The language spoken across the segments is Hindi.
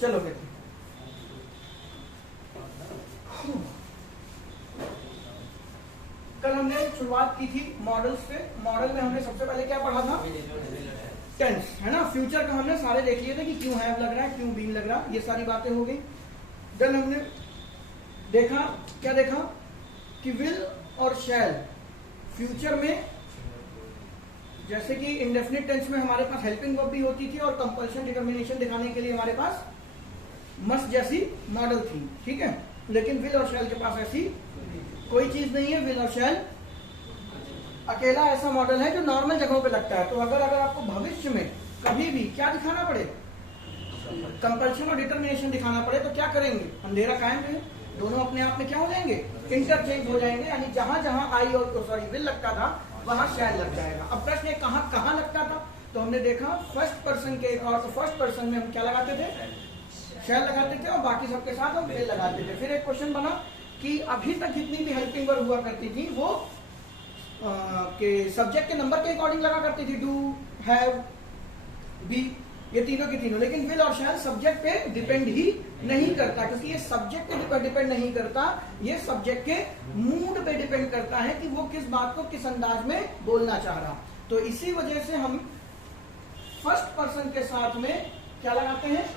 चलो फिर कल हमने शुरुआत की थी मॉडल्स पे। मॉडल में हमने सबसे पहले क्या पढ़ा था? टेंस, है ना। फ्यूचर का हमने सारे देख लिए थे कि क्यों हैव लग रहा है, क्यों बीन लग रहा है, ये सारी बातें हो गई। देन हमने देखा, क्या देखा कि विल और शैल फ्यूचर में, जैसे कि इंडेफिनिट टेंस में हमारे पास हेल्पिंग वर्ब भी होती थी और कंपल्शन डिटर्मिनेशन दिखाने के लिए हमारे पास मस्ट जैसी मॉडल थी, ठीक है। लेकिन विल और शैल के पास ऐसी कोई चीज नहीं है। विल और शैल अकेला ऐसा मॉडल है जो नॉर्मल जगहों पे लगता है। तो अगर आपको भविष्य में कभी भी क्या दिखाना पड़े, कंपल्शन और डिटर्मिनेशन दिखाना पड़े, तो क्या करेंगे? अंधेरा कायम रहे, दोनों अपने आप में क्या हो जाएंगे? इंटरचेंज हो जाएंगे। यानी जहां जहां आई और विल लगता था वहां शैल लग जाएगा। अब प्रश्न है कहां लगता था? तो हमने देखा फर्स्ट पर्सन के और फर्स्ट पर्सन में हम क्या लगाते थे? शैल लगाते थे और बाकी सबके साथ हम विल लगाते थे। फिर एक क्वेश्चन बना कि अभी तक जितनी भी हेल्पिंग वर्ब हुआ करती थी वो के सब्जेक्ट के नंबर के अकॉर्डिंग लगा करती थी, डू, हैव, बी, ये तीनों की तीनों। लेकिन विल और शैल सब्जेक्ट पे डिपेंड ही नहीं करता, क्योंकि ये सब्जेक्ट पे डिपेंड नहीं करता, ये सब्जेक्ट के मूड पे डिपेंड करता है कि वो किस बात को किस अंदाज में बोलना चाह रहा। तो इसी वजह से हम फर्स्ट पर्सन के साथ में क्या लगाते हैं?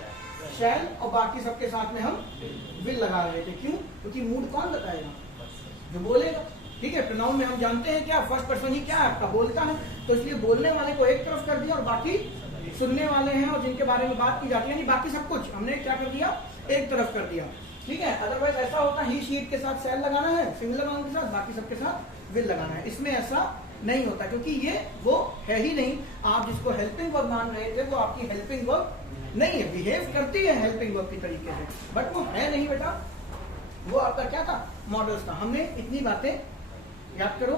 शैल, और बाकी सबके साथ में हम विल लगा रहे थे। क्यों? क्योंकि मूड कौन बताएगा? जो बोलेगा, ठीक है। प्रोनाउन में हम जानते हैं क्या, फर्स्ट पर्सन ही क्या है आपका, बोलता है। तो इसलिए बोलने वाले को एक तरफ कर दिया और बाकी सुनने वाले हैं और जिनके बारे में बात की जाती है, यानी बाकी सब कुछ हमने क्या कर दिया? एक तरफ कर दिया, ठीक है। अदरवाइज ऐसा होता ही शीट के साथ शैल लगाना है, सिंगुलर नाउन के साथ, बाकी सबके साथ विल लगाना है। इसमें ऐसा नहीं होता, क्योंकि ये वो है ही नहीं। आप जिसको हेल्पिंग वर्ब मान रहे थे वो आपकी हेल्पिंग वर्ब नहीं है, बिहेव करती है हेल्पिंग वर्ब की तरीके से, बट वो है नहीं बेटा, वो आपका क्या था? मॉडल्स था। हमने इतनी बातें याद करो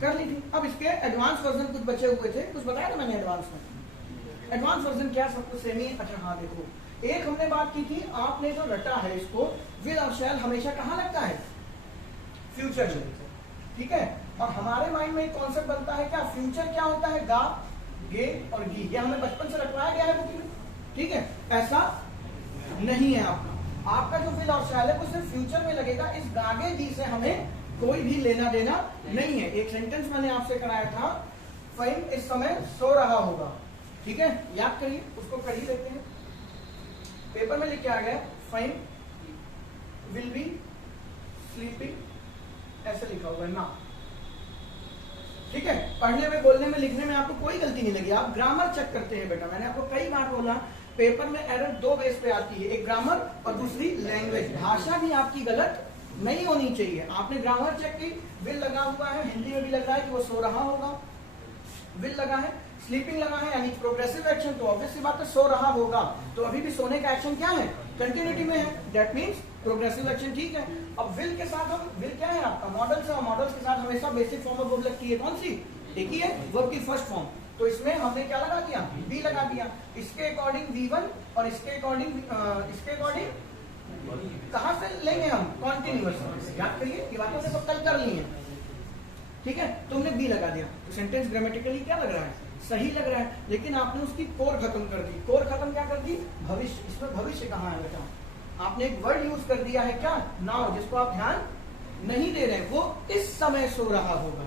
कर ली थी। अब इसके एडवांस वर्जन कुछ बचे हुए थे, कुछ बताया था मैंने एडवांस में। एडवांस वर्जन क्या, सब कुछ सेम ही। अच्छा हाँ देखो, एक हमने बात की थी, आपने जो रटा है इसको, विल और शैल हमेशा कहाँ लगता है? फ्यूचर में, ठीक है। और हमारे माइंड में एक कॉन्सेप्ट बनता है क्या, फ्यूचर क्या होता है? गा, गे और गी। ये हमें बचपन से रखवाया गया है बुक में, ठीक है। ऐसा नहीं है आपका जो विल और शैल है वो सिर्फ फ्यूचर में लगेगा। इस गागे गी से हमें कोई भी लेना देना नहीं है। एक सेंटेंस मैंने आपसे कराया था, फहीम इस समय सो रहा होगा, ठीक है। याद करिए, उसको कर ही लेते हैं। पेपर में लिख के आ गया, फहीम विल बी स्लीपिंग, ऐसे लिखा हुआ है ना, ठीक है। पढ़ने में, बोलने में, लिखने में आपको कोई गलती नहीं लगी। आप ग्रामर चेक करते हैं बेटा। मैंने आपको कई बार बोला, पेपर में एरर दो बेस पे आती है, एक ग्रामर और दूसरी लैंग्वेज। भाषा भी आपकी गलत नहीं होनी चाहिए। आपने ग्रामर चेक की, विल लगा हुआ है, हिंदी में भी लग रहा है कि वो सो रहा होगा, विल लगा है। स्लीपिंग लगा है यानी प्रोग्रेसिव एक्शन, तो ऑब्वियस सी बात है सो रहा होगा। तो अभी भी सोने का एक्शन क्या है? कंटिन्यूटी में है, दैट मीन्स प्रोग्रेसिव एक्शन, ठीक है। अब विल के साथ हम, विल क्या है आपका? मॉडल्स है, और मॉडल्स के साथ हमेशा बेसिक फॉर्म ऑफ वर्ब लगती है। कौन सी? एक ही है, वर्ब की फर्स्ट फॉर्म। तो इसमें हमने क्या लगा दिया? बी लगा दिया। इसके अकॉर्डिंग V1 और इसके अकॉर्डिंग कहां से लेंगे हम? कॉन्टिन्यूअस। याद करिए, ये बातें हमने तो कल कर ली है, ठीक है। तुमने बी लगा दिया तो सेंटेंस ग्रामेटिकली क्या लग रहा है? सही लग रहा है। लेकिन आपने उसकी कोर खत्म कर दी। कोर खत्म क्या कर दी? भविष्य। इसमें भविष्य कहाँ है बेटा? आपने एक वर्ड यूज कर दिया है क्या? नाउ, जिसको आप ध्यान नहीं दे रहे। वो इस समय सो रहा होगा,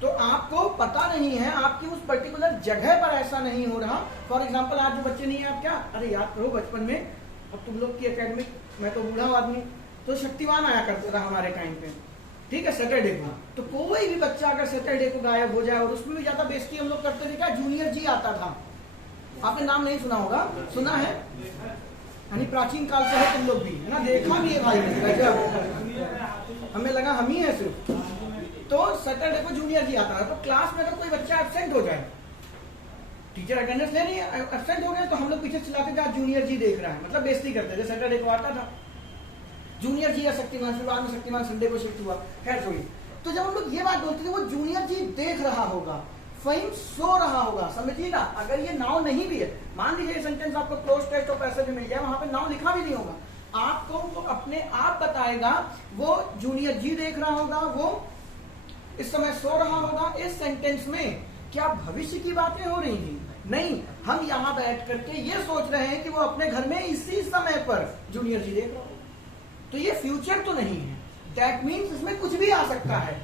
तो आपको पता नहीं है, आपकी उस पर्टिकुलर जगह पर ऐसा नहीं हो रहा। फॉर एग्जाम्पल, आज जो बच्चे नहीं है, आप क्या, अरे याद करो बचपन में, अब तुम लोग की एकेडमिक, मैं तो बूढ़ा आदमी, तो शक्तिमान आया करता था हमारे टाइम पे, ठीक है, सैटरडे को। तो कोई भी बच्चा अगर सैटरडे को गायब हो जाए, और उसमें भी ज्यादा बेइज्जती हम लोग करते थे क्या, जूनियर जी आता था। आपने नाम नहीं सुना होगा, सुना है, यानी प्राचीन काल से है तुम लोग भी, है ना, देखा भी है भाई, हमें लगा हम ही है सिर्फ। तो सैटरडे को जूनियर जी आता है। तो क्लास में अगर कोई बच्चा एब्सेंट हो जाए, टीचर अटेंडेंस ले रही है, एब्सेंट हो गया, तो हम लोग पीछे चिल्लाते थे जूनियर जी देख रहा है, मतलब बेइज्जती करते थे। सैटरडे को आता था जूनियर जी या शक्तिमान, फिर बाद में शक्तिमान संडे को शिफ्ट हुआ, खैर छोड़िए। तो जब हम लोग ये बात बोलते थे वो जूनियर जी देख रहा होगा, फहीम सो रहा होगा, समझिएगा। अगर ये नाउ नहीं भी है, मान लीजिए सेंटेंस आपको क्लोज टेक्स्ट और पैसेज में मिल जाए, वहां पे नाउ लिखा भी नहीं होगा, आपको वो अपने आप बताएगा वो जूनियर जी देख रहा होगा, वो इस समय सो रहा होगा। इस सेंटेंस में क्या भविष्य की बातें हो रही थी? नहीं, हम यहाँ बैठ करके ये सोच रहे हैं कि वो अपने घर में इसी समय पर जूनियर जी देख रहा हो, तो ये फ्यूचर तो नहीं है। दैट मीन्स इसमें कुछ भी आ सकता है,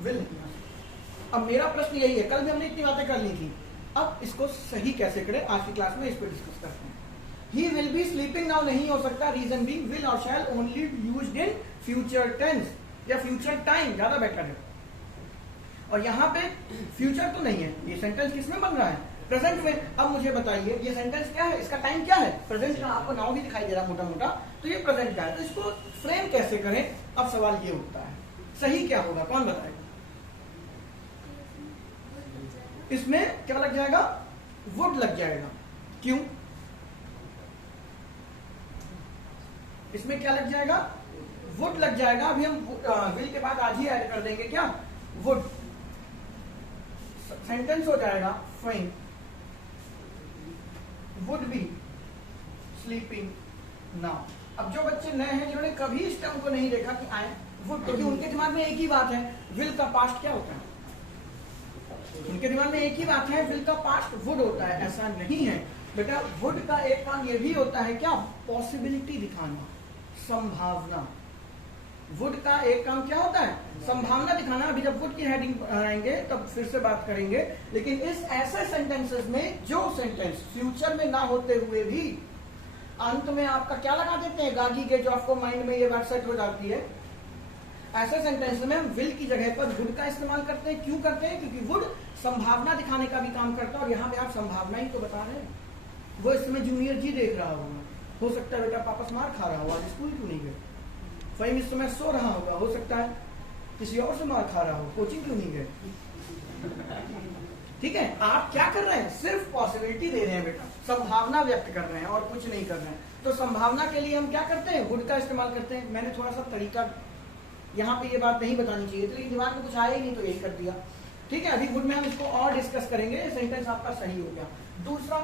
विल नहीं आ सकता। अब मेरा प्रश्न यही है, कल भी हमने इतनी बातें कर ली थी, अब इसको सही कैसे करें, आज की क्लास में इस पर डिस्कस करते हैं। He will be sleeping now नहीं हो सकता, रीजन बी विल और shall only used in future tense या फ्यूचर टाइम, ज्यादा बेटर है। और यहाँ पे फ्यूचर तो नहीं है, ये सेंटेंस किसमें बन रहा है, प्रेजेंट में। अब मुझे बताइए ये सेंटेंस क्या है, इसका टाइम क्या है, प्रेजेंट का, आपको नाउ भी दिखाई दे रहा मोटा मोटा, तो ये प्रेजेंट का है, तो इसको फ्रेम कैसे करें। अब सवाल ये उठता है, सही क्या होगा, कौन बताएगा। इसमें क्या लग जाएगा, वुड लग जाएगा। क्यों, इसमें क्या लग जाएगा, वुड लग जाएगा। अभी हम विल के बाद आज ही ऐड कर देंगे क्या, वुड। सेंटेंस हो जाएगा frame, would be sleeping now. अब जो बच्चे नए हैं जिन्होंने कभी इस टर्म को नहीं देखा कि आई वुड, क्योंकि उनके दिमाग में एक ही बात है, विल का पास्ट क्या होता है, उनके दिमाग में एक ही बात है, विल का पास्ट वुड होता है। ऐसा नहीं है बेटा, वुड का एक काम ये भी होता है क्या, पॉसिबिलिटी दिखाना, संभावना। वुड का एक काम क्या होता है, संभावना दिखाना। अभी जब वुड की हेडिंग बनाएंगे तब फिर से बात करेंगे, लेकिन इस ऐसे सेंटेंसेस में जो सेंटेंस फ्यूचर में ना होते हुए भी अंत में आपका क्या लगा देते हैं, गागी के, जो आपको माइंड में ये बात सेट हो जाती है, ऐसे सेंटेंस में हम विल की जगह पर वुड का इस्तेमाल करते हैं। क्यों करते हैं, क्योंकि वुड संभावना दिखाने का भी काम करता है, और यहाँ पे आप संभावना ही तो बता रहे हैं। वो इस समय जूनियर जी देख रहा होगा, हो सकता है बेटा पापा से मार खा रहा हो, आज स्कूल क्यों नहीं गए, फहीम इस समय सो रहा होगा, हो सकता है किसी और से मार खा रहा हो, कोचिंग क्यों नहीं गए। ठीक है, आप क्या कर रहे हैं, सिर्फ पॉसिबिलिटी दे रहे हैं बेटा, संभावना व्यक्त कर रहे हैं और कुछ नहीं कर रहे हैं। तो संभावना के लिए हम क्या करते हैं, वुड का इस्तेमाल करते हैं। मैंने थोड़ा सा तरीका यहाँ पे ये बात नहीं बतानी चाहिए थी, लेकिन दिमाग में कुछ आया ही नहीं तो यही कर दिया। ठीक है, अभी वुड में हम इसको और डिस्कस करेंगे। सेंटेंस आपका सही हो गया। दूसरा,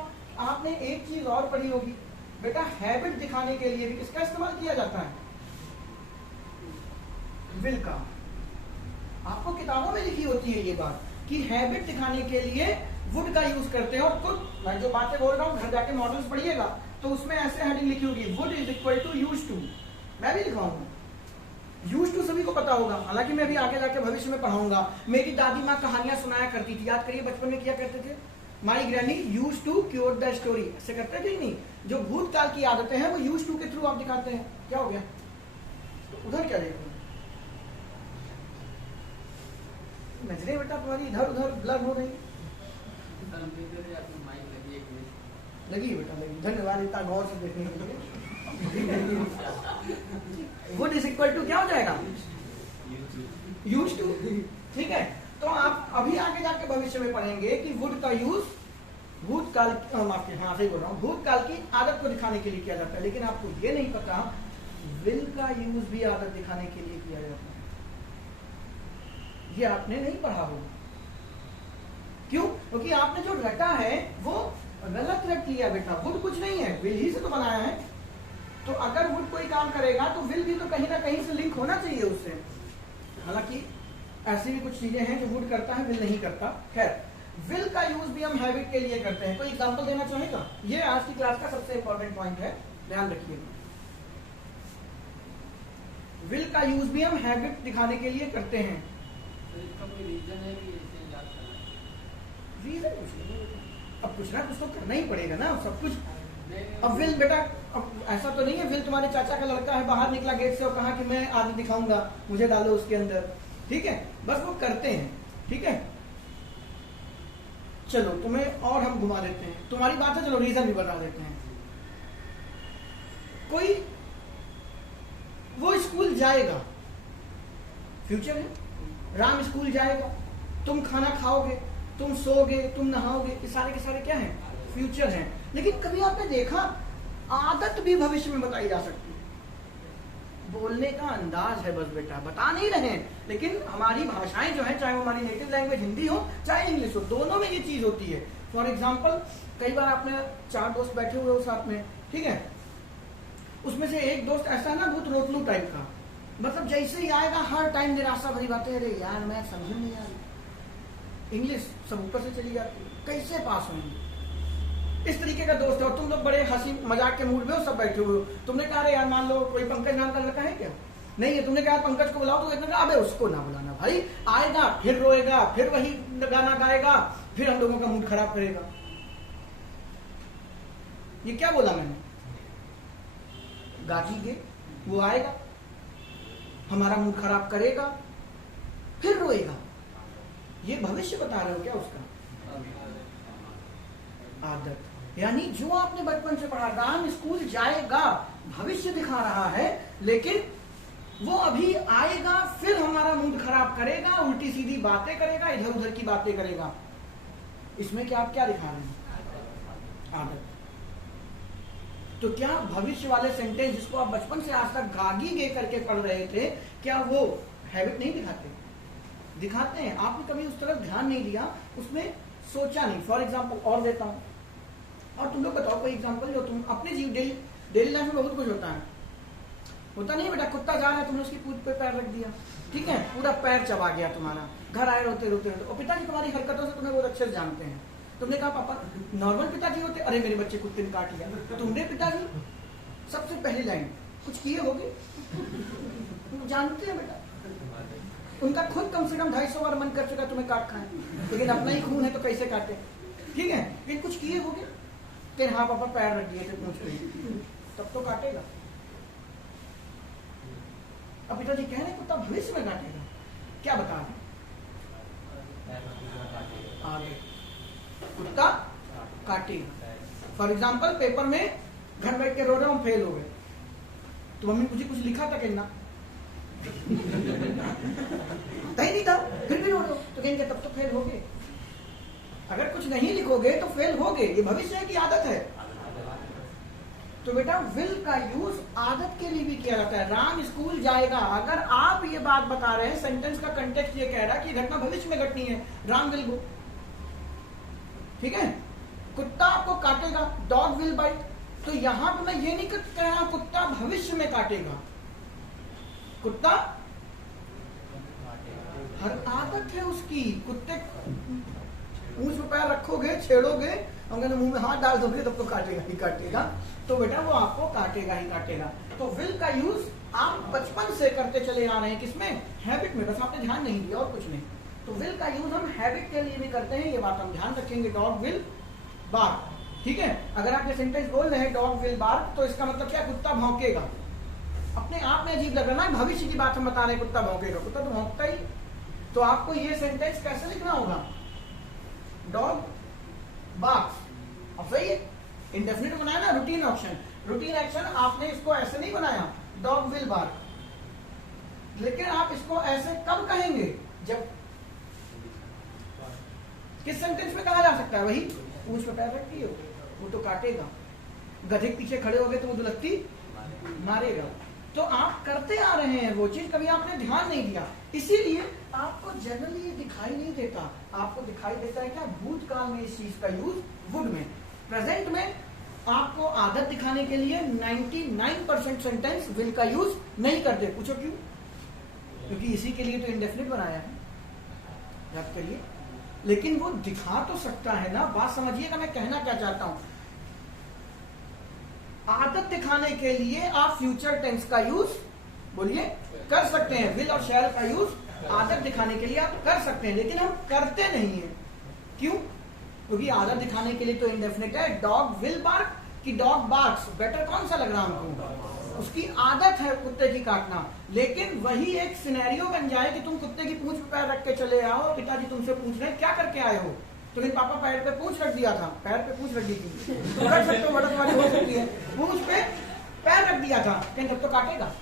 आपने एक चीज और पढ़ी होगी बेटा, हैबिट दिखाने के लिए भी किसका इस्तेमाल किया जाता है, विल का। आपको किताबों में लिखी होती है ये बात कि हैबिट दिखाने के लिए वुड का यूज करते हैं। और खुद मैं जो बातें बोल रहा हूँ घर जाके मॉडल्स पढ़िएगा तो उसमें ऐसे हेडिंग लिखी होगी, would is equal to use to. मैं भी लिखाऊंगा, यूज टू सभी को पता होगा, हालांकि मैं भी आगे जाके भविष्य में पढ़ाऊंगा। मेरी दादी माँ कहानियां सुनाया करती थी, याद करिए बचपन में किया करते थे, my granny use to cure the story, ऐसे करते थे नहीं। जो भूतकाल की आदतें हैं वो यूज टू के थ्रू आप दिखाते हैं। क्या हो गया, तो उधर क्या देखो, नजरें बेटा तुम्हारी इधर उधर ब्लर हो रही, लगी बेटा लगी, धन्यवाद इतना गौर से देखने के लिए। वुड इज इक्वल टू क्या हो जाएगा, यूज टू। ठीक है, तो आप अभी आगे जाके भविष्य में पढ़ेंगे कि वुड का यूज भूतकाल, हाँ सही बोल रहा हूँ, भूतकाल की आदत को दिखाने के लिए किया जाता है। लेकिन आपको ये नहीं पता विल का यूज भी आदत दिखाने के लिए किया जाता है, ये आपने नहीं पढ़ा होगा। क्यों, क्योंकि आपने जो रटा है वो गलत रट लिया बेटा। वुड कुछ नहीं है, विल ही से तो बनाया है। तो अगर वुड कोई काम करेगा तो विल भी तो कहीं ना कहीं से लिंक होना चाहिए उससे। हालांकि ऐसी भी कुछ चीजें हैं जो वुड करता है, विल नहीं करता। खैर, विल का यूज भी हम हैबिट के लिए करते हैं। कोई एग्जांपल देना चाहेगा, ये आज की क्लास का सबसे इंपॉर्टेंट पॉइंट है, ध्यान रखिएगा। विल का यूज भी हम हैबिट दिखाने के लिए करते हैं। तो इसका कोई रीजन है कि ऐसे याद करना है? रीजन कुछ नहीं, अब कुछ ना कुछ तो करना ही पड़ेगा ना, सब कुछ। अब विल बेटा, अब ऐसा तो नहीं है विल तुम्हारे चाचा का लड़का है, बाहर निकला गेट से और कहा कि मैं आदत दिखाऊंगा, मुझे डालो उसके अंदर। ठीक है, बस वो करते हैं। ठीक है, चलो तुम्हें और हम घुमा देते हैं, तुम्हारी बात है, चलो रीजन भी बता देते हैं। कोई वो स्कूल जाएगा, फ्यूचर है, राम स्कूल जाएगा, तुम खाना खाओगे, तुम सोओगे, तुम नहाओगे, ये सारे के सारे क्या हैं, फ्यूचर हैं। लेकिन कभी आपने देखा आदत भी भविष्य में बताई जा सकती है। बोलने का अंदाज है बस बेटा, बता नहीं रहे हैं, लेकिन हमारी भाषाएं जो है, चाहे वो हमारी नेटिव लैंग्वेज हिंदी हो चाहे इंग्लिश हो, दोनों में ये चीज होती है। फॉर एग्जाम्पल, कई बार आपने 4 दोस्त बैठे हुए हो साथ में, ठीक है, उसमें से एक दोस्त ऐसा है ना बहुत रोटलू टाइप का, मतलब जैसे ही आएगा हर टाइम निराशा भरी बातें, अरे यार मैं समझ नहीं आ रही, इंग्लिश सब ऊपर से चली जाती है, कैसे पास होंगे? इस तरीके का दोस्त है और तुम लोग बड़े हंसी मजाक के मूड में हो, सब बैठे हुए हो। तुमने कहा यार मान लो कोई पंकज नाम का लड़का है क्या? नहीं है। तुमने कहा पंकज को बुलाओ, तो इतना अबे उसको ना बुलाना भाई, आएगा फिर रोएगा, फिर वही गाना गाएगा, फिर हम लोगों का मूड खराब करेगा। ये क्या बोला मैंने? गाजीगे, वो आएगा, हमारा मूड खराब करेगा, फिर रोएगा। ये भविष्य बता रहे हो क्या उसका? आदत, यानी जो आपने बचपन से पढ़ा, राम स्कूल जाएगा भविष्य दिखा रहा है, लेकिन वो अभी आएगा, फिर हमारा मूड खराब करेगा, उल्टी सीधी बातें करेगा, इधर उधर की बातें करेगा। इसमें क्या आप क्या दिखा रहे हैं? आदत। तो क्या भविष्य वाले सेंटेंस जिसको आप बचपन से आज तक गागी गे करके पढ़ रहे थे, क्या वो हैबिट नहीं दिखाते? दिखाते हैं। आपने कभी उस तरफ ध्यान नहीं दिया, उसमें सोचा नहीं। फॉर एग्जाम्पल और देता हूं, और तुम लोग बताओ कोई एग्जाम्पल जो तुम अपने डेली लाइफ में बहुत कुछ होता है, होता नहीं बेटा? कुत्ता जा रहा है, तुमने उसकी पूंछ पे पैर रख दिया, ठीक है, पूरा पैर चबा गया तुम्हारा, घर आए रोते रोते रोते, और पिताजी तुम्हारी हरकतों से तुम्हें बहुत अच्छे से जानते हैं। तुमने कहा पापा नॉर्मल पिताजी होते, अरे मेरे बच्चे कुत्ते ने काट लिया, तो तुमने पिताजी सबसे पहली लाइन कुछ किए होगे, जानते हैं बेटा, उनका खुद कम से कम 250 बार मन कर चुका तुम्हें काट खाए, लेकिन अपना ही खून है तो कैसे काटे, ठीक है, लेकिन कुछ किए होगे कि हाँ पापा पैर रख दिए थे पूंछ पे, तब तो काटेगा। अब पिताजी कह रहे कुत्ता भविष्य में काटेगा, क्या बता रहे? आगे कुत्ता काटेगा। फॉर एग्जाम्पल पेपर में घर बैठ के रो रहे हम फेल हो गए, तो मम्मी मुझे कुछ लिखा था कहना नहीं था, फिर भी रो रहे हो, तो कहेंगे तब तो फेल हो गए। अगर कुछ नहीं लिखोगे तो फेल हो गए, ये भविष्य की आदत है। तो बेटा विल का यूज आदत के लिए भी किया जाता है। राम स्कूल जाएगा, अगर आप ये बात बता रहे हैं, सेंटेंस का कंटेक्स्ट ये कह रहा है कि घटना भविष्य में घटनी है, राम विल गो, ठीक है। कुत्ता आपको काटेगा, डॉग विल बाइट, तो यहां पर मैं ये नहीं कह रहा कुत्ता भविष्य में काटेगा, कुत्ता हर आदत है उसकी। कुत्ते पूंछ पे पैर रखोगे, छेड़ोगे, अगर मुंह में हाथ डाल दोगे तब तो काटेगा ही काटेगा, तो बेटा वो आपको काटेगा ही काटेगा। तो विल का यूज आप बचपन से करते चले आ रहे हैं, किसमें? हैबिट में, बस आपने ध्यान नहीं दिया और कुछ नहीं। तो विल का यूज हम हैबिट के लिए भी करते हैं, ये बात हम ध्यान रखेंगे। डॉग विल बार्क, ठीक है। अगर आप ये सेंटेंस बोल रहे हैं डॉग विल बार्क, तो इसका मतलब क्या? कुत्ता भौंकेगा। अपने आप में अजीब लग रहा है, भविष्य की बात हम बता रहे हैं, कुत्ता भौंकेगा, कुत्ता तो भौंकता ही। तो आपको ये सेंटेंस कैसे लिखना होगा? Dog barks. अब सही है, इंडेफिनिट बनाया ना, रूटीन ऑप्शन, रूटीन एक्शन, आपने इसको ऐसे नहीं बनाया डॉग विल बार्क, लेकिन आप इसको ऐसे कब कहेंगे? जब किस सेंटेंस में कहा जा सकता है? वही पूंछ पे पैर रखी हो, वो तो काटेगा। गधे के पीछे खड़े हो गए तो वो दुलत्ती मारेगा। तो आप करते आ रहे हैं वो चीज, कभी आपने ध्यान नहीं दिया, इसीलिए आपको जनरली ये दिखाई नहीं देता। आपको दिखाई देता है क्या? भूतकाल में इस चीज का यूज, वुड में। प्रेजेंट में आपको आदत दिखाने के लिए 99% सेंटेंस विल का यूज नहीं करते। पूछो क्यों? क्योंकि इसी के लिए तो इंडेफिनिट बनाया है, याद करिए। लेकिन वो दिखा तो सकता है ना, बात समझिएगा मैं कहना क्या चाहता हूं। आदत दिखाने के लिए आप फ्यूचर टेंस का यूज, बोलिए, कर सकते हैं। विल और शैल का यूज आदत दिखाने के लिए आप कर सकते हैं, लेकिन हम करते नहीं है। क्यों? क्योंकि आदत दिखाने के लिए तो इंडेफिनिट है। डॉग विल बार्क कि डॉग बार्क्स, बेटर कौन सा लग रहा हमको? उसकी आदत है कुत्ते की काटना। लेकिन वही एक सिनेरियो बन जाए कि तुम कुत्ते की पूंछ पे पैर रख के चले आओ, पिताजी तुमसे पूछ रहे हैं क्या करके आए हो, तो लेकिन पापा पैर पे पूंछ रख दिया था, पैर पे पूंछ रख दी थी, तो रख सकते हो, मदद वाली हो सकती है, पूंछ पे पैर रख दिया था, लेकिन तब तो काटेगा।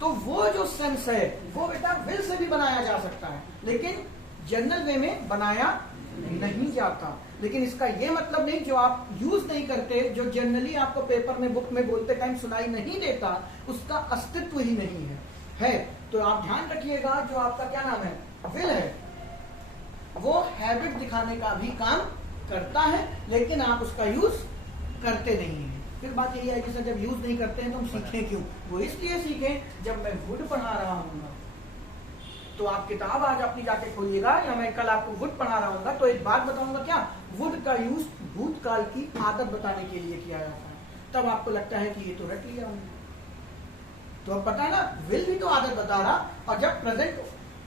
तो वो जो सेंस है वो बेटा विल से भी बनाया जा सकता है, लेकिन जनरल वे में बनाया नहीं जाता। लेकिन इसका ये मतलब नहीं जो आप यूज नहीं करते, जो जनरली आपको पेपर में, बुक में बोलते टाइम सुनाई नहीं देता, उसका अस्तित्व ही नहीं है। तो आप ध्यान रखिएगा, जो आपका क्या नाम है, विल है, वो हैबिट दिखाने का भी काम करता है, लेकिन आप उसका यूज करते नहीं है। फिर बात यही है कि सर जब यूज नहीं करते हैं तो हम सीखें क्यों? वो इसलिए सीखें जब मैं वुड पढ़ा रहा हूँ, तो आप किताब आज अपनी जाके खोलिएगा या मैं कल आपको वुड पढ़ा रहा हूँ तो एक बात बताऊंगा, क्या वुड का यूज भूतकाल की आदत बताने के लिए किया जाता है। तब आपको लगता है कि ये तो रट लिया हमने। तो अब पता है ना, विल भी तो आदत बता रहा, और जब प्रेजेंट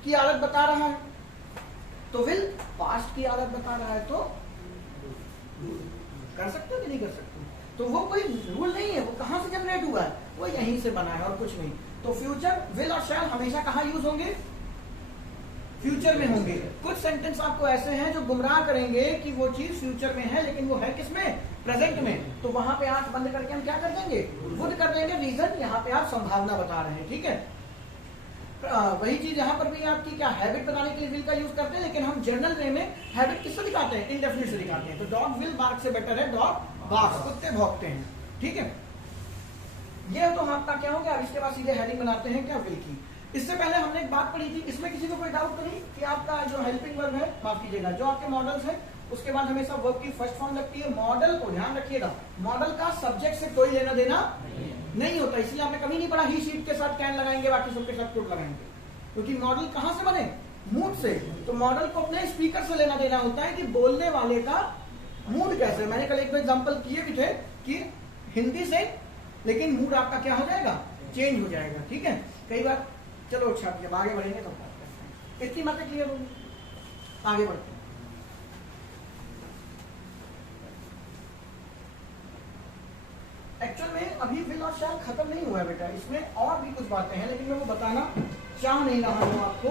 की आदत बता रहा है तो विल पास्ट की आदत बता रहा है, तो कर सकते हो कि नहीं कर सकते। तो वो कोई रूल नहीं है, वो कहां से जनरेट हुआ है, वो यहीं से बना है और कुछ नहीं। तो फ्यूचर विल और शैल हमेशा कहां यूज होंगे, फ्यूचर में होंगे। कुछ सेंटेंस आपको ऐसे हैं जो गुमराह करेंगे कि वो चीज फ्यूचर में है लेकिन वो है किसमें, प्रेजेंट में। तो वहां पे आंख बंद करके हम क्या कर देंगे, वुड कर देंगे। रीजन यहाँ पे आप संभावना बता रहे हैं, ठीक है। वही चीज यहाँ पर भी आपकी क्या हैबिट बनाने के लिए विल का यूज करते हैं, लेकिन हम जनरल वे में हैबिट किससे दिखाते हैं, इंडेफिनिट से दिखाते हैं। तो डॉग विल बार्क से बेटर है डॉग बार्क्स, कुत्ते भौंकते हैं, ठीक है। ये तो आपका क्या हो गया। अब इसके बाद सीधे हेडिंग बनाते हैं क्या, विल की। इससे पहले हमने एक बात पढ़ी थी, इसमें किसी को कोई डाउट तो नहीं कि आपका जो हेल्पिंग वर्ब है, माफ कीजिएगा, जो आपके मॉडल्स है उसके बाद हमेशा वर्ब की फर्स्ट फॉर्म लगती है। मॉडल को ध्यान रखिएगा, मॉडल का सब्जेक्ट से कोई लेना देना नहीं होता, इसलिए आपने कभी नहीं पढ़ा ही शीट के साथ कैन लगाएंगे बाकी सबके साथ कुट लगाएंगे, क्योंकि मॉडल कहां से बने, मूड से। तो मॉडल को अपने स्पीकर से लेना देना होता है कि बोलने वाले का मूड कैसे। मैंने कल एक दो एग्जांपल किए भी थे कि हिंदी से, लेकिन मूड आपका क्या हो जाएगा, चेंज हो जाएगा, ठीक है। कई बार चलो अच्छा, जब आगे बढ़ेंगे तो बात करते हैं। इतनी बातें क्लियर होगी, आगे बढ़ते हैं। एक्चुअल में अभी विल और शैल खत्म नहीं हुआ है बेटा, इसमें और भी कुछ बातें हैं, लेकिन मैं वो बताना चाह नहीं रहा हूं आपको।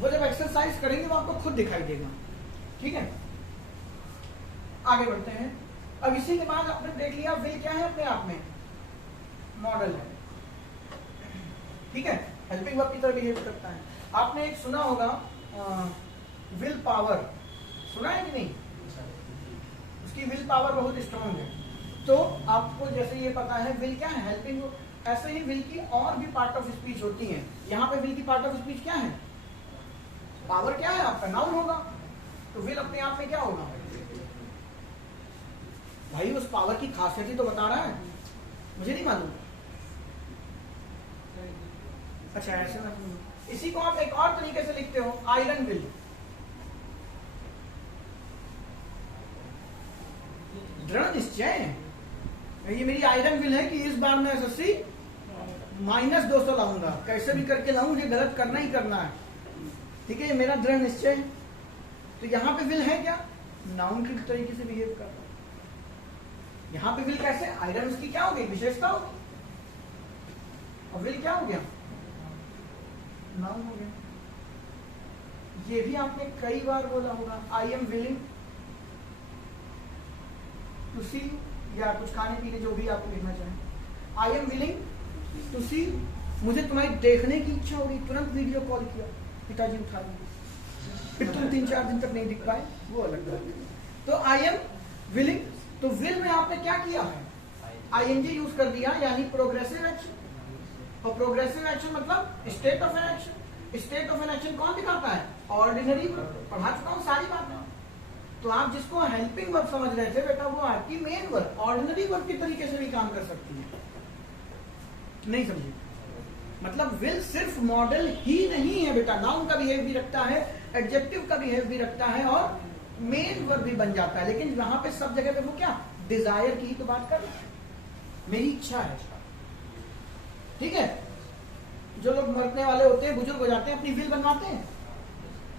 वो जब एक्सरसाइज करेंगे वो आपको खुद दिखाई देगा, ठीक है। आगे बढ़ते हैं। अब इसी के बाद आपने देख लिया विल क्या है, अपने आप में मॉडल है, ठीक है, हेल्पिंग वर्ब की तरह बिहेव करता है। आपने एक सुना होगा विल पावर, सुना है कि नहीं, उसकी विल पावर बहुत स्ट्रांग है। तो आपको जैसे ये पता है विल क्या है, हेल्पिंग, ऐसे ही विल की और भी पार्ट ऑफ स्पीच होती है। यहाँ पे विल की पार्ट ऑफ स्पीच क्या है, पावर क्या है आपका, नाउन होगा। तो विल अपने आप में क्या होगा भाई, उस पावर की खासियत ही तो बता रहा है, मुझे नहीं मालूम। अच्छा ऐसे ना, इसी को आप एक और तरीके से लिखते हो, आयरन विल। दृढ़ निश्चय, ये मेरी आयरन विल है कि इस बार मैं एसएससी -200 लाऊंगा, कैसे भी करके लाऊं, मुझे गलत करना ही करना है, ठीक है, ये मेरा दृढ़ निश्चय है। तो यहाँ पे विल है क्या, नाउन की तरीके से बिहेव कर रहा है। यहाँ पे विल कैसे, आयरन उसकी क्या हो गई, विशेषता हो गई, और विल क्या हो गया, नाउन हो गया। ये भी आपने कई बार बोला होगा, आई एम विलिंग टू सी, या कुछ खाने पीने जो भी आपको लिखना चाहें। आई एम विलिंग टू सी, मुझे तुम्हारी देखने की इच्छा होगी, तुरंत वीडियो कॉल किया, पिताजी उठा लिए, फिर तुम 3-4 दिन तक नहीं दिख पाए, वो अलग बात है। तो आई एम विलिंग, तो विल में आपने क्या किया है, आईएनजी यूज कर दिया, यानी प्रोग्रेसिव एक्शन। और प्रोग्रेसिव एक्शन मतलब state of an action. State of an action कौन दिखाता है, ऑर्डिनरी। पढ़ा चुका हूं सारी बातें। तो आप जिसको हेल्पिंग वर्ब समझ रहे थे बेटा, वो आपकी मेन वर्ब, ऑर्डिनरी वर्ब की तरीके से भी काम कर सकती है, नहीं समझे। मतलब विल सिर्फ मॉडल ही नहीं है बेटा, नाउन का बिहेव भी रखता है, एडजेक्टिव का बिहेव भी रखता है, और मेन वर्ब भी बन जाता है। लेकिन वहां पे सब जगह पे वो क्या, डिजायर की ही तो बात कर रहे हैं, मेरी इच्छा है, ठीक है। जो लोग मरने वाले होते हैं, बुजुर्ग हो जाते हैं, अपनी विल बनवाते हैं।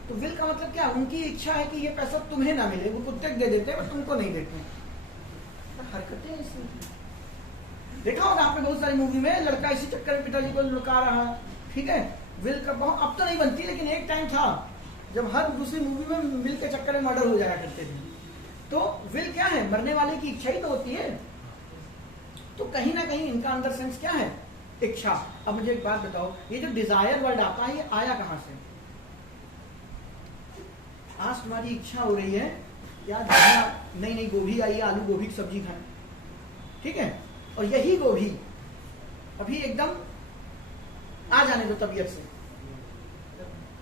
तो विल का मतलब क्या, उनकी इच्छा है कि ये पैसा तुम्हें ना मिले, वो कुत्ते दे देते हैं पर तुमको नहीं देते। हरकतें इसमें देखा होगा आपने बहुत सारी मूवी में, लड़का इसी चक्कर में पिताजी को लुका रहा, ठीक है। विल का बहुत, अब तो नहीं बनती, लेकिन एक टाइम था जब हर दूसरी मूवी में विल के चक्कर में मर्डर हो जाया करते थे। तो विल क्या है, मरने वाले की इच्छा ही तो होती है। तो कहीं ना कहीं इनका अंदर सेंस क्या है, इच्छा। अब मुझे एक बात बताओ, ये जो डिजायर वर्ड आता है, ये आया कहां से। आज तुम्हारी इच्छा हो रही है यार, नई नई गोभी आई है, आलू गोभी की सब्जी खाएं, ठीक है, और यही गोभी अभी एकदम आ जाने दो तबीयत से,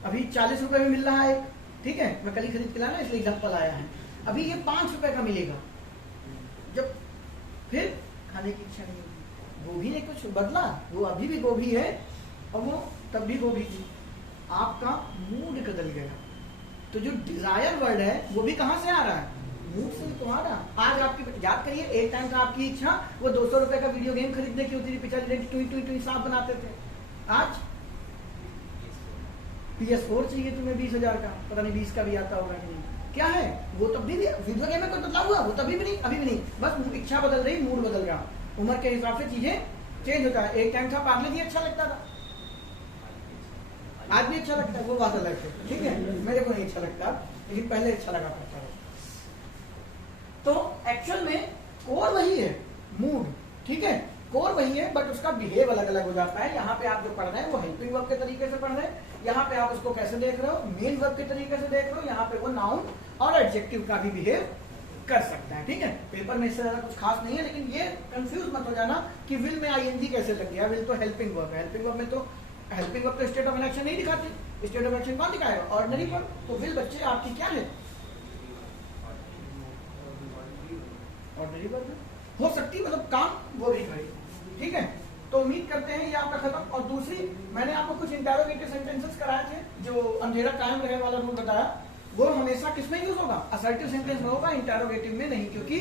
अभी 40 रुपए में मिल रहा है, ठीक है, मैं कल ही खरीद के लाया ना, इसलिए एग्जाम्पल आया है। अभी ये 5 रुपए का मिलेगा, जब फिर खाने की इच्छा नहीं होगी। गोभी ने कुछ बदला, वो अभी भी गोभी है और वो तब भी गोभी थी। आपका मूड बदल गया। तो जो डिजायर वर्ड है वो भी कहां से आ रहा है, मूड से तो आ रहा। आज आपकी याद करिए, एक टाइम था आपकी इच्छा वो 200 रुपए का वीडियो गेम खरीदने की होती थी, पिछले टुई टुई टुई सांप बनाते थे। आज PS4 चाहिए तुम्हें 20,000 का, पता नहीं 20 का भी आता होगा कि नहीं। क्या है वो, तब भी वीडियो गेम में कोई बदलाव हुआ, वो तभी भी नहीं, अभी भी नहीं, बस इच्छा बदल रही, मूड बदल गया। उम्र के हिसाब से चीजें चेंज होता है। एक टाइम था पार्ले जी अच्छा लगता था, आज भी अच्छा लगता है, वो बात अलग है, ठीक है। मेरे को नहीं अच्छा लगता, लेकिन पहले अच्छा लगा करता था। तो एक्चुअल में कोर वही है, मूड, ठीक है, कोर वही है, बट उसका बिहेव अलग अलग हो जाता है। यहाँ पे आप जो पढ़ रहे हैं वो हेल्पिंग वर्ब के तरीके से पढ़ रहे हैं, यहाँ पे आप उसको कैसे देख रहे हो, मेन वर्ब के तरीके से देख रहे हो, यहाँ पे वो नाउन और एडजेक्टिव का भी बिहेव कर सकता है, ठीक है। पेपर में इससे ज्यादा कुछ खास नहीं है, लेकिन ये कंफ्यूज मत हो जाना कि विल में आईएनजी कैसे लग गया। विल तो हेल्पिंग वर्ब है, हेल्पिंग वर्ब में तो हेल्पिंग वर्ब तो स्टेट ऑफ एक्शन नहीं दिखाती, स्टेट ऑफ एक्शन कौन दिखाएगा, ऑर्डिनरी वर्ब। तो विल बच्चे आपकी क्या है, ऑर्डिनरी वर्ब हो सकती है, मतलब काम वो भी करेगी, ठीक है। तो उम्मीद करते हैं ये आपका खत्म। और दूसरी, मैंने आपको कुछ इंटरोगेटिव सेंटेंसेस कराए थे, जो अंधेरा कायम रहे वाला रूल बताया, वो हमेशा किसमें यूज होगा, असर्टिव सेंटेंस में होगा, इंटरोगेटिव में नहीं, क्योंकि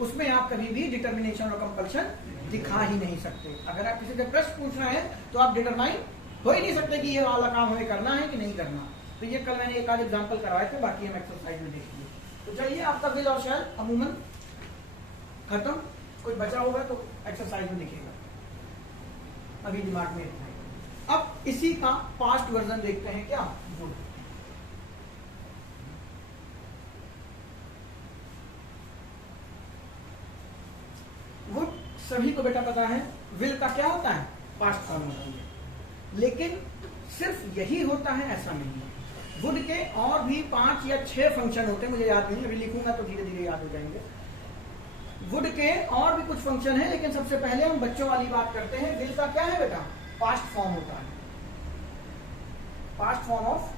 उसमें आप कभी भी डिटर्मिनेशन और कंपल्शन दिखा ही नहीं सकते। अगर आप किसी से प्रश्न पूछ रहे हैं तो आप डिटरमाइन हो ही नहीं सकते कि ये वाला काम हमें करना है कि नहीं करना। तो ये कल मैंने एक आध एग्जाम्पल कराए थे, बाकी हम एक्सरसाइज में देखिए। तो चलिए, आपका विल और शैल अमूमन खत्म, कुछ बचा होगा तो एक्सरसाइज में दिखेगा, अभी दिमाग में इतना ही। अब इसी का पास्ट वर्जन देखते हैं, क्या वुड। वुड सभी को बेटा पता है, विल का क्या होता है, पास्ट फॉर्म होती है, लेकिन सिर्फ यही होता है ऐसा नहीं है। वुड के और भी 5 या 6 फंक्शन होते हैं, मुझे याद नहीं, अभी लिखूंगा तो धीरे धीरे याद हो जाएंगे। वुड के और भी कुछ फंक्शन है, लेकिन सबसे पहले हम बच्चों वाली बात करते हैं। विल का क्या है बेटा, पास्ट फॉर्म होता है, पास्ट फॉर्म ऑफ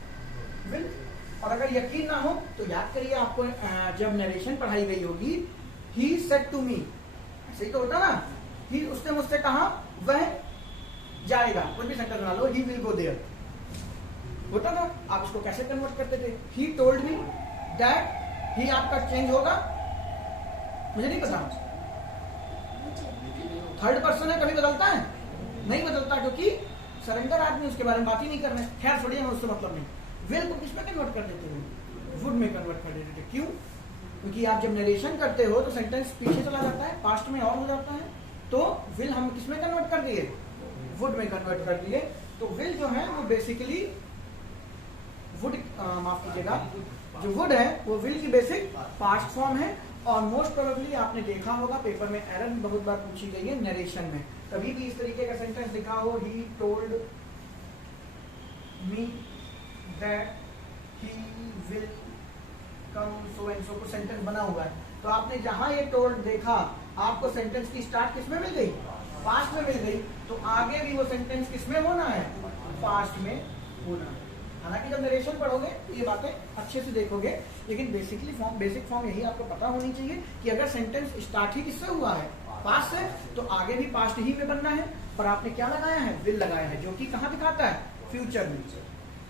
विल। और अगर यकीन ना हो तो याद करिए, आपको जब नरेशन पढ़ाई गई होगी, ही सेड टू मी, ऐसे ही तो होता ना, ही उसने मुझसे कहा वह जाएगा, कुछ भी सेंटेंस बना लो, ही विल गो देयर, होता था। आप इसको कैसे कन्वर्ट करते थे, ही टोल्ड मी दैट, ही आपका चेंज होगा, मुझे नहीं पता, थर्ड पर्सन है, कभी बदलता है, नहीं बदलता, क्योंकि सरेंडर आदमी, उसके बारे में बात ही नहीं कर रहे। खैर छोड़िए, उससे मतलब नहीं। विल को किसमें कन्वर्ट कर देते हो, वुड में कन्वर्ट कर देते थे। क्यों, क्योंकि आप जब नरेशन करते हो तो सेंटेंस पीछे चला जाता है, पास्ट में और हो जाता है। तो विल हम किसमें कन्वर्ट कर दिए, वुड में कन्वर्ट कर दिए। तो विल जो है वो बेसिकली वुड, माफ कीजिएगा, जो वुड है वो विल की बेसिक पास्ट फॉर्म है। और मोस्ट प्रोबेबली आपने देखा होगा, पेपर में एरर भी बहुत बार पूछी गई है नरेशन में, कभी भी इस तरीके का सेंटेंस दिखा हो, ही told me that he will come so and so, कुछ सेंटेंस बना हुआ है, तो आपने जहां ये टोल्ड देखा, आपको सेंटेंस की स्टार्ट किसमें मिल गई, पास्ट में मिल गई, तो आगे भी वो सेंटेंस किसमें होना है, पास्ट में होना है। हालांकि जब नरेशन पढ़ोगे तो ये बातें अच्छे से देखोगे, लेकिन बेसिकली फॉर्म, बेसिक फॉर्म यही आपको पता होनी चाहिए कि अगर सेंटेंस स्टार्ट ही किससे हुआ है, पास्ट से, तो आगे भी पास्ट ही में बनना है। पर आपने क्या लगाया है, विल लगाया है, जो कि कहाँ दिखाता है, फ्यूचर में।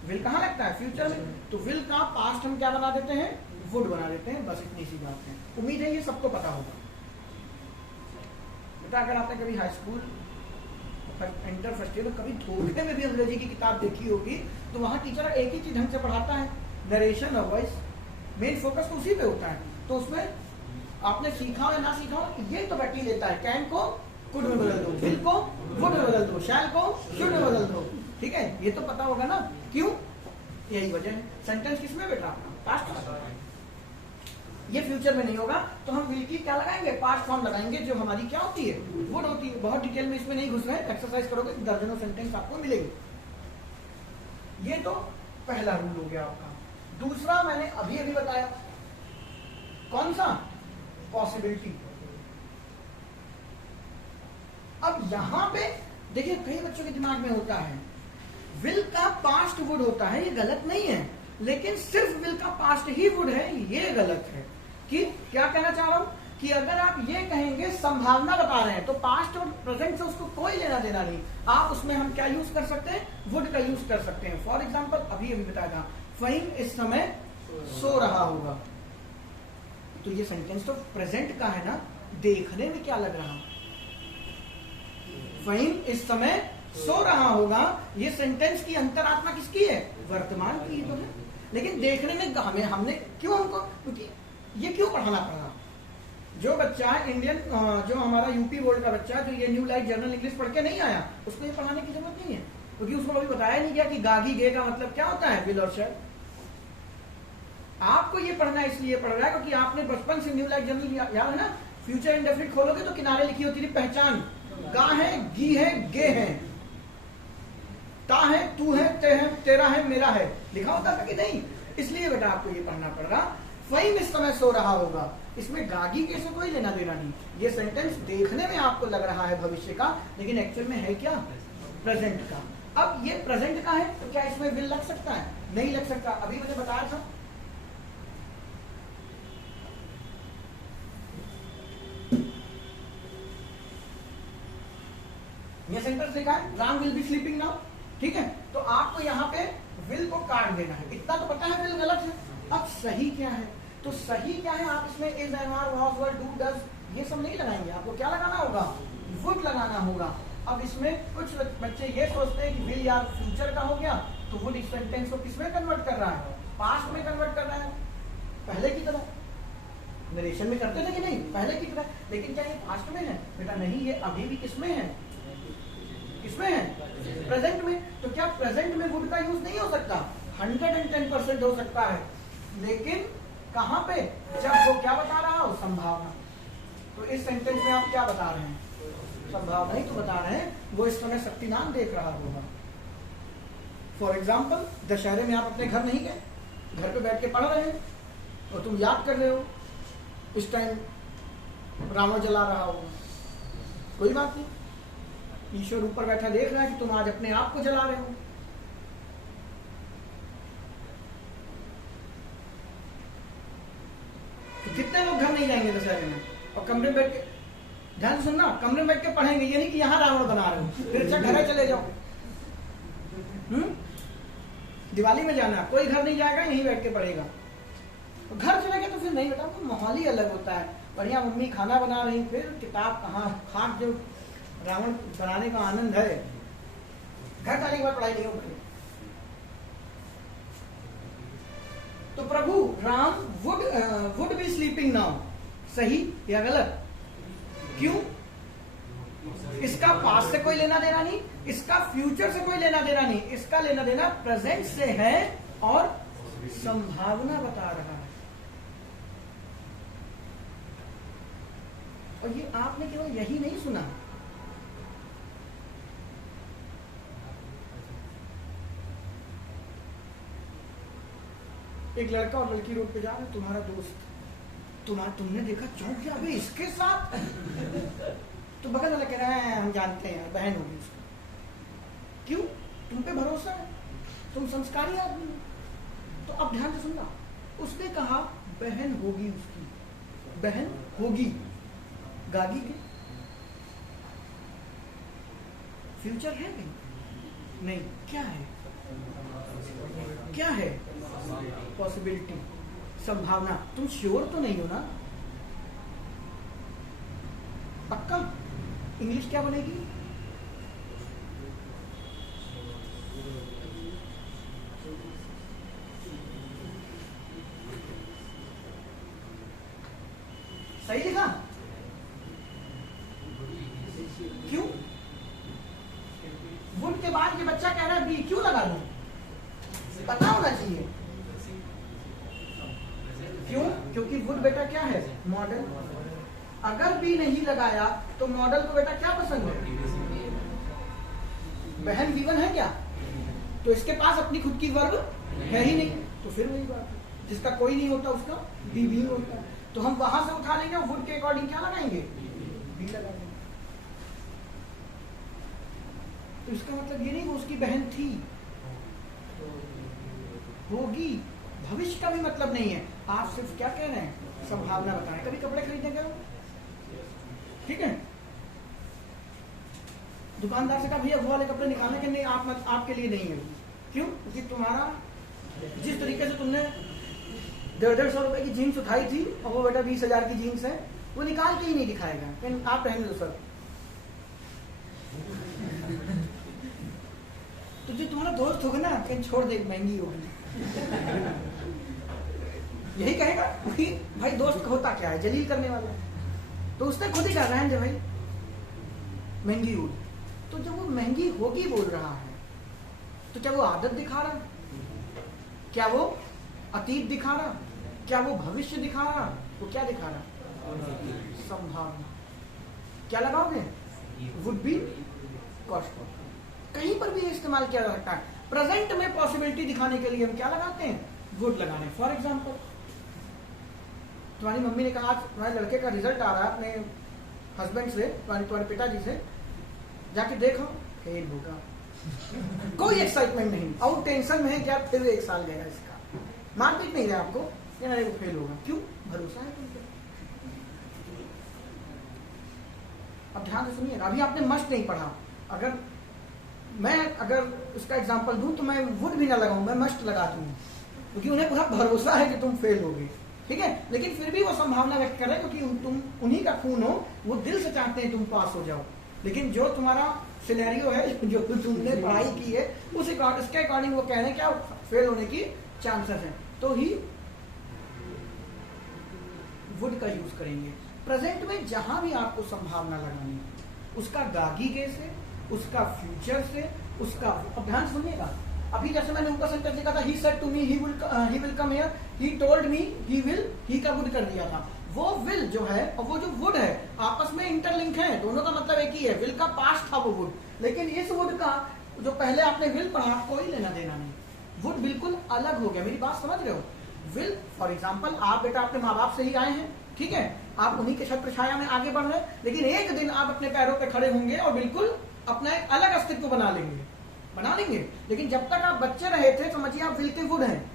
विल कहाँ लगता है, फ्यूचर में। तो विल का पास्ट हम क्या बना देते हैं, वुड बना देते हैं, बस इतनी सी बात है। उम्मीद है ये सबको पता होगा। बेटा अगर आपने कभी high school inter first year में कभी धोखे में भी अंग्रेजी की किताब देखी होगी, तो वहां टीचर एक ही चीज ढंग से पढ़ाता है, नरेशन और वॉइस, मेन फोकस तो उसी पे होता है। तो उसमें आपने सीखा हो या ना सीखा हो, ये तो बैठ ही लेता है, कैन को कुड में बदल दो, विल को वुड में बदल दो, शैल को शुड में बदल दो, ठीक है, ये तो पता होगा ना। क्यों, यही वजह है। सेंटेंस किसमें बेटा, पास्ट, ये फ्यूचर में नहीं होगा, तो हम विल की क्या लगाएंगे, पास्ट फॉर्म लगाएंगे, जो हमारी क्या होती है, वुड होती है। बहुत डिटेल में इसमें नहीं घुस रहे, एक्सरसाइज करोगे दर्जनों सेंटेंस आपको मिलेंगे। ये तो पहला रूल हो गया आपका। दूसरा मैंने अभी अभी बताया, कौन सा, पॉसिबिलिटी। अब यहां पे देखिए, कई बच्चों के दिमाग में होता है विल का पास्ट वुड होता है, ये गलत नहीं है, लेकिन सिर्फ विल का पास्ट ही वुड है, ये गलत है। कि क्या कहना चाह रहा हूं कि अगर आप ये कहेंगे संभावना बता रहे हैं तो पास्ट और प्रेजेंट से उसको कोई लेना देना नहीं। आप उसमें हम क्या यूज कर सकते हैं, वुड का यूज कर सकते हैं। फॉर एग्जाम्पल अभी बताया था, फहीम इस समय सो रहा होगा, तो ये सेंटेंस तो प्रेजेंट का है ना, देखने में क्या लग रहा, फहीम इस समय सो रहा होगा, ये सेंटेंस की अंतरात्मा किसकी है, वर्तमान की तो है। लेकिन देखने में हमने क्यों, हमको क्योंकि ये क्यों पढ़ाना पड़ा। जो बच्चा इंडियन, जो हमारा यूपी बोर्ड का बच्चा जो ये न्यू लाइफ जर्नल इंग्लिश पढ़ के नहीं आया, उसको ये पढ़ाने की जरूरत नहीं है, क्योंकि उसको कभी बताया नहीं गया कि गागी गे का मतलब क्या होता है, विल और शैल। आपको ये पढ़ना इसलिए पढ़ रहा है क्योंकि आपने बचपन से न्यू लाइफ जर्नल याद है ना, फ्यूचर इंडेफिनिट खोलोगे तो किनारे लिखी होती थी पहचान, गा है, गी है, गे है, ता है, तू है, ते है, तेरा है, मेरा है, लिखा होता था कि नहीं। इसलिए बेटा आपको ये पढ़ना पड़ रहा। फहीम इस समय सो रहा होगा, इसमें गागी के से कोई लेना देना नहीं। ये सेंटेंस देखने में आपको लग रहा है भविष्य का, लेकिन एक्चुअल में है क्या, प्रेजेंट का। अब ये प्रेजेंट का है तो क्या इसमें विल लग सकता है, नहीं लग सकता। अभी मैंने बताया था ये सेंटेंस लिखा है, Ram will be sleeping now, ठीक है। तो आपको यहाँ पे विल को काट देना है, इतना तो पता है विल गलत है। अब सही क्या है, तो सही क्या है, आप इसमें is, am, are, was, were, do, does ये सब नहीं लगाएंगे, आपको क्या लगाना होगा, वुड लगाना होगा। अब इसमें कुछ बच्चे ये सोचते हैं कि विल यार फ्यूचर का हो गया, तो वुड इस सेंटेंस को किसमें कन्वर्ट कर रहा है, पास्ट में कन्वर्ट कर रहा है, पहले की तरह। नरेशन में करते थे कि नहीं, पहले की तरह। लेकिन क्या ये पास्ट में है, बेटा नहीं, ये अभी भी किसमें है, किसमें है, प्रेजेंट में। तो क्या प्रेजेंट में वुड का यूज नहीं हो सकता, 110% हो सकता है, लेकिन कहां पे, जब वो क्या बता रहा हो, संभावना। तो इस सेंटेंस में आप क्या बता रहे हैं, संभावना ही तो बता रहे हैं, वो इस समय शक्तिमान देख रहा होगा। फॉर एग्जाम्पल दशहरे में आप अपने घर नहीं गए, घर पे बैठ के पढ़ रहे हैं और तुम याद कर रहे हो इस टाइम रावण जला रहा होगा, कोई बात नहीं, ईश्वर ऊपर बैठा देख रहा है कि तुम आज अपने आप को जला रहे हो। तो कितने लोग घर नहीं जाएंगे दशहरे में और कमरे में बैठ के, ध्यान से सुनना, कमरे में बैठ के पढ़ेंगे, ये नहीं कि यहाँ रावण बना रहे हो, फिर अच्छा घर चले जाओ। दिवाली में जाना, कोई घर नहीं जाएगा, यहीं बैठ के पढ़ेगा। तो घर चले गए तो फिर नहीं बेटा, वो माहौल ही अलग होता है। बढ़िया मम्मी खाना बना रही, फिर किताब कहाँ, खाट जो रावण बनाने का आनंद है, घर जाने के बाद पढ़ाई नहीं हो पाएगी। तो Prabhu Ram would be sleeping now, सही या गलत, क्यों, इसका पास्ट से कोई लेना देना नहीं, इसका फ्यूचर से कोई लेना देना नहीं, इसका लेना देना प्रेजेंट से है और संभावना बता रहा है। और ये आपने केवल यही नहीं सुना, एक लड़का और लड़की रोड पे जा रहे, तुम्हारा दोस्त, तुमने देखा, चौंक गया, अभी इसके साथ तो बगल वाला कह रहा है हम जानते हैं बहन होगी उसकी, क्यों, तुम पे भरोसा है, तुम संस्कारी आदमी हो। तो अब ध्यान से सुनना, उसने कहा बहन होगी उसकी, बहन होगी, गागी के फ्यूचर है नहीं, क्या है, क्या है, पॉसिबिलिटी, संभावना। तुम श्योर तो नहीं हो ना, पक्का। इंग्लिश क्या बनेगी, सही लिखा, क्यों, वुड के बाद ये बच्चा कह रहा है बी, क्यों लगा दूं, पता होना चाहिए, क्यों, क्योंकि वुड बेटा क्या है, मॉडल। अगर बी नहीं लगाया तो मॉडल को बेटा क्या पसंद है, बहन V1 है क्या, तो इसके पास अपनी खुद की वर्ब है ही नहीं, तो फिर वही बात है, जिसका कोई नहीं होता उसका बी भी होता है। तो हम वहां से उठा लेंगे, वुड के अकॉर्डिंग क्या लगाएंगे, बी लगाएंगे। तो इसका मतलब ये नहीं कि उसकी बहन थी, होगी, भविष्य का भी मतलब नहीं है, आप सिर्फ क्या कह रहे हैं, संभावना बता रहे हैं। कभी कपड़े खरीदने गए, ठीक है, दुकानदार से कहा भैया वो वाले कपड़े निकालने के, नहीं आप मत, आपके लिए नहीं है। क्यों? क्योंकि तुम्हारा जिस तरीके से तुमने 150 रुपए की जीन्स उठाई थी और वो बेटा 20,000 की जीन्स है, वो निकाल के ही नहीं दिखाएगा, लेकिन आप पहन लो सर। तो जो तुम्हारा दोस्त होगा ना, कहीं छोड़ दे, महंगी होगी, यही कहेगा कि भाई दोस्त होता क्या है, जलील करने वाला है। तो उसने खुद ही कहा रहन दे भाई, महंगी होगी। तो जब वो महंगी होगी बोल रहा है, तो क्या वो आदत दिखा रहा, क्या वो अतीत दिखा रहा, क्या वो भविष्य दिखा रहा, वो क्या दिखा रहा, संभावना। क्या लगाओगे, वुड बी कॉस्ट। कहीं पर भी इस्तेमाल किया जा सकता है। प्रेजेंट में पॉसिबिलिटी दिखाने के लिए हम क्या लगाते हैं, वुड लगाने। फॉर एग्जाम्पल, तुम्हारी मम्मी ने कहा आज तुम्हारे लड़के का रिजल्ट आ रहा है, अपने हस्बैंड से, तुम्हारे पिताजी से, जाके देखो फेल होगा। कोई एक्साइटमेंट नहीं, और टेंशन में है क्या, फिर 1 साल गया इसका, मार्केट नहीं रहा आपको, वो फेल होगा। क्यों? भरोसा है तुम पे। अब ध्यान से सुनिएगा, अभी आपने मस्ट नहीं पढ़ा। अगर उसका एग्जांपल दूं तो मैं वुड भी ना लगाऊं, मैं मस्ट लगा दूं, क्योंकि उन्हें पूरा भरोसा है कि तुम फेल होगे, ठीक है। लेकिन फिर भी वो संभावना व्यक्त कर रहे हैं, क्योंकि तुम उन्हीं का खून हो, वो दिल से चाहते हैं तुम पास हो जाओ। लेकिन जो तुम्हारा सिनेरियो है, जो तुमने पढ़ाई की है, उसके अकॉर्डिंग वो कह रहे हैं क्या फेल होने की चांसेस हैं, तो ही वुड का यूज करेंगे। प्रेजेंट में जहां भी आपको संभावना लगानी, उसका गागी के से, उसका फ्यूचर से, उसका, अब ध्यान सुनिएगा। अभी जैसे मैंने ऊपर सेंटेंस लिखा था, he said to me he will come here, he told me he will, he का वुड कर दिया था। वो विल जो है और वो जो वुड है आपस में इंटरलिंक है, दोनों का मतलब एक ही है। विल का पास्ट था वो वुड, लेकिन इस वुड का जो पहले आपने विल पढ़ा, कोई लेना देना नहीं। वुड बिल्कुल अलग हो गया, मेरी बात समझ रहे हो। विल फॉर एग्जाम्पल, आप बेटा अपने माँ बाप से ही आए हैं, ठीक है, आप उन्हीं के छत्र छाया में आगे बढ़ रहे हैं, लेकिन एक दिन आप अपने पैरों पे खड़े होंगे और बिल्कुल अपना एक अलग अस्तित्व बना लेंगे। लेकिन जब तक आप बच्चे रहे थे, समझिए आप विल के वुड हैं,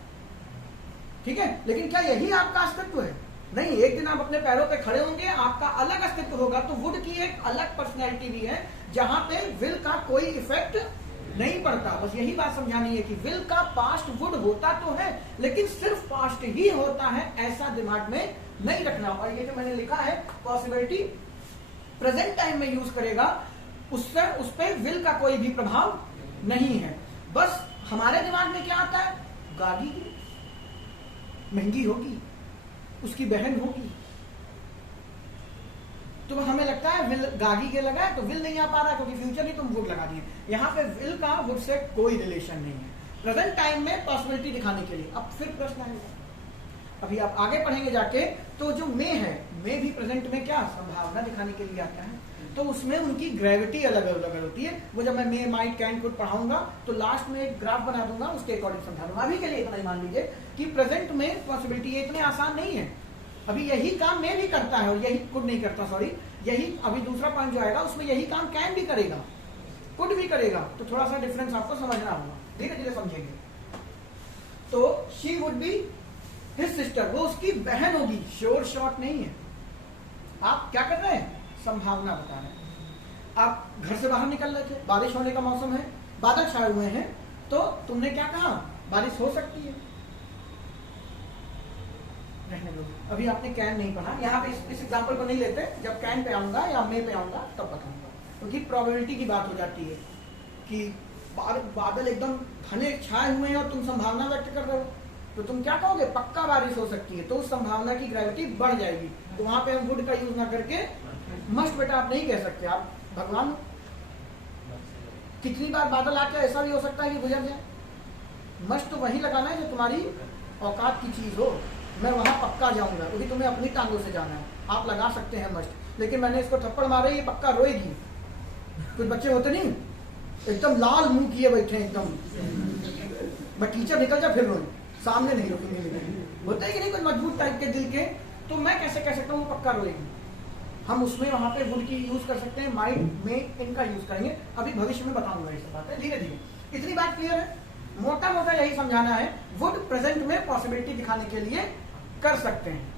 ठीक है, लेकिन क्या यही आपका अस्तित्व है? नहीं, एक दिन आप अपने पैरों पे खड़े होंगे, आपका अलग अस्तित्व होगा। तो वुड की एक अलग पर्सनैलिटी भी है, जहां पे विल का कोई इफेक्ट नहीं पड़ता। बस यही बात समझानी है कि विल का पास्ट वुड होता तो है, लेकिन सिर्फ पास्ट ही होता है, ऐसा दिमाग में नहीं रखना। और ये जो मैंने लिखा है पॉसिबिलिटी प्रेजेंट टाइम में यूज करेगा, उससे उस पर विल का कोई भी प्रभाव नहीं है। बस हमारे दिमाग में क्या आता है, गाड़ी महंगी होगी, उसकी बहन होगी, तो हमें लगता है विल गागी के लगा है, तो विल नहीं आ पा रहा है, क्योंकि फ्यूचर ही तुम वुड लगा दिए। यहाँ पे विल का वुड से कोई रिलेशन नहीं है, प्रेजेंट टाइम में पॉसिबिलिटी दिखाने के लिए। अब फिर प्रश्न आएगा, अभी आप आगे पढ़ेंगे जाके, तो जो मे है, मे भी प्रेजेंट में क्या संभावना दिखाने के लिए आता है, तो उसमें उनकी ग्रेविटी अलग अलग होती है। वो जब मैं मे माइट कैन कुड पढ़ाऊंगा तो लास्ट में एक ग्राफ बना दूंगा, उसके अकॉर्डिंग समझा दूंगा। अभी के लिए इतना ही मान लीजिए कि प्रेजेंट में पॉसिबिलिटी ये इतने आसान नहीं है। अभी यही काम मे भी करता है और यही कुड नहीं करता, सॉरी, यही अभी दूसरा पॉइंट जो आएगा उसमें यही काम कैन भी करेगा, कुड भी करेगा। तो थोड़ा सा डिफरेंस आपको समझना होगा, धीरे धीरे समझेंगे। तो she would be his sister, वो उसकी बहन होगी, श्योर शॉर्ट नहीं है। आप क्या कर रहे हैं, संभावना बता रहे हैं। आप घर से बाहर निकल रहे थे, बारिश होने का मौसम है, बादल छाए हुए हैं, तो तुमने क्या कहा, बारिश हो सकती है। रहने दो, अभी आपने कैन नहीं पढ़ा, यहाँ पे इस एग्जांपल को नहीं लेते, जब कैन पे आऊंगा या मे पे आऊंगा तब बताऊंगा, क्योंकि प्रोबेबिलिटी की बात हो जाती है कि बादल एकदम घने छाए हुए हैं और तुम संभावना व्यक्त कर रहे हो, तो तुम क्या कहोगे, पक्का बारिश हो सकती है, तो उस संभावना की ग्रेविटी बढ़ जाएगी। तो वहां पे हम वुड का यूज ना करके मस्ट बेटा आप नहीं कह सकते, आप भगवान। कितनी बार बादल आके ऐसा भी हो सकता है कि गुजर जाए। मस्ट तो वही लगाना है जो तुम्हारी औकात की चीज हो। मैं वहां पक्का जाऊंगा, क्योंकि तुम्हें अपनी टांगों से जाना है, आप लगा सकते हैं मस्ट, लेकिन मैंने इसको थप्पड़ मारे, ये पक्का रोएगी। कुछ बच्चे होते नहीं, एकदम लाल मुंह किए बैठे, एकदम मैं टीचर निकल जा फिर रोए, सामने नहीं रोकेंगे, होता है कि नहीं, कोई मजबूत टाइप के दिल के, तो मैं कैसे कह सकता हूँ वो पक्का रोएगी। हम उसमें वहां पे वुड की यूज कर सकते हैं, माइंड में इनका यूज करेंगे। अभी भविष्य में बताऊंगा ये सब बातें धीरे धीरे। इतनी बात क्लियर है। मोटा मोटा यही समझाना है, वुड प्रेजेंट में पॉसिबिलिटी दिखाने के लिए कर सकते हैं,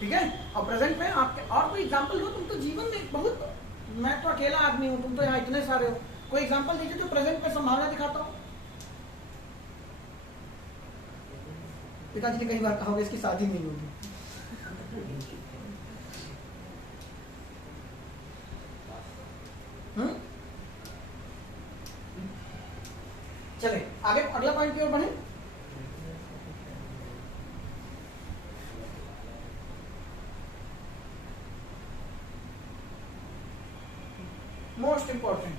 ठीक है। और प्रेजेंट में आपके और कोई एग्जांपल हो, तुम तो जीवन में बहुत, मैं तो अकेला आदमी हूं, तुम तो यहाँ इतने सारे हो, कोई एग्जांपल दीजिए जो प्रेजेंट में संभावना दिखाता हो। पिताजी ने कई बार कहा होगा इसकी शादी नहीं होगी। चले आगे अगला पॉइंट की ओर बढ़े। मोस्ट इंपॉर्टेंट,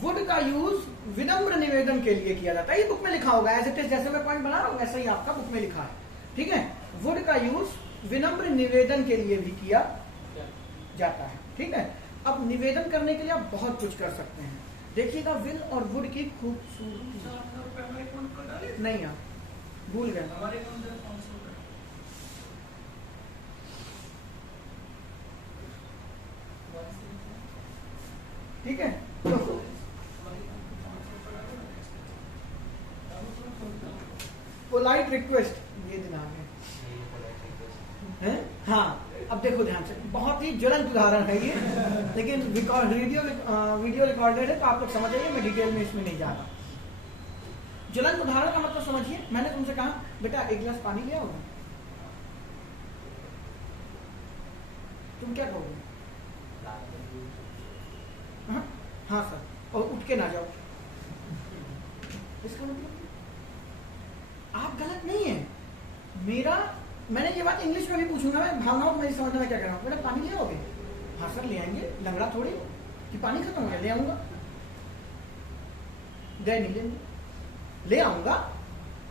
वुड का यूज विनम्र निवेदन के लिए किया जाता है। ये बुक में लिखा होगा, एज इट इज, जैसे मैं पॉइंट बना रहा हूं वैसे ही आपका बुक में लिखा है, ठीक है। वुड का यूज विनम्र निवेदन के लिए भी किया जाता है, ठीक है। अब निवेदन करने के लिए आप बहुत कुछ कर सकते हैं। देखिएगा विल और वुड की खूबसूरती। नहीं आप भूल गए, ठीक है। तो पोलाइट रिक्वेस्ट, ये दिन आ गए हैं। हाँ अब देखो ध्यान से, बहुत ही ज्वलंत उदाहरण है ये, लेकिन वीडियो रिकॉर्डेड है तो आप लोग समझ आइए, मैं डिटेल में इसमें नहीं जा रहा। ज्वलंत उदाहरण का मतलब समझिए, मैंने तुमसे कहा बेटा एक गिलास पानी ले आओगे, तुम क्या कहोगे? हाँ सर, और उठ के ना जाओ। इसका मतलब आप गलत नहीं है। मैंने ये बात इंग्लिश में भी पूछूंगा, मैं भावनाओं को मेरी समझने में क्या कर रहा हूँ। बेटा पानी ले आओगे? हाँ सर ले आएंगे, लंगड़ा थोड़ी कि पानी खत्म हो गया, ले आऊंगा। गए नहीं लेंगे, ले आऊंगा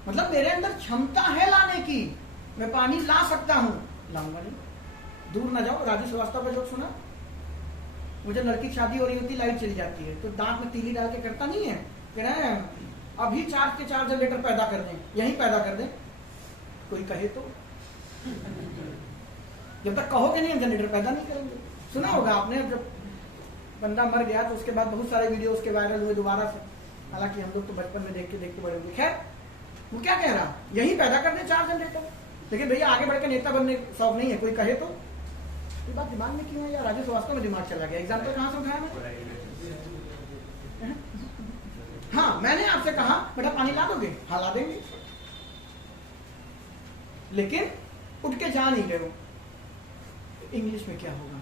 मतलब मेरे अंदर क्षमता है लाने की, मैं पानी ला सकता हूं, लाऊंगा नहीं। दूर ना जाओ, राजू श्रीवास्तव का जोक सुना? मुझे लड़की की शादी हो रही होती, लाइट चली जाती है तो दांत में तीली डाल के करता नहीं है, कह रहे हैं अभी 4 के 4 जनरेटर पैदा कर दें, यहीं पैदा कर दें। कोई कहे तो, जब तक कहोगे नहीं हम जनरेटर पैदा नहीं करेंगे। सुना होगा आपने, जब बंदा मर गया तो उसके बाद बहुत सारे वीडियो उसके वायरल हुए दोबारा से, हालांकि हम लोग तो बचपन में देखते देखते बड़े हुए। खैर वो क्या कह रहा, यही पैदा कर दे 4 जनरेटर। लेकिन भैया आगे बढ़ के नेता बनने शौक नहीं है, कोई कहे तो। ये बात दिमाग में क्यों है यार? राजू श्रीवास्तव में दिमाग चला गया। एग्जाम्पल कहाँ से उठाया मैं? हाँ मैंने आपसे कहा बेटा पानी ला दोगे? हाँ ला देंगे, लेकिन उठ के जा नहीं रहे हो। इंग्लिश में क्या होगा?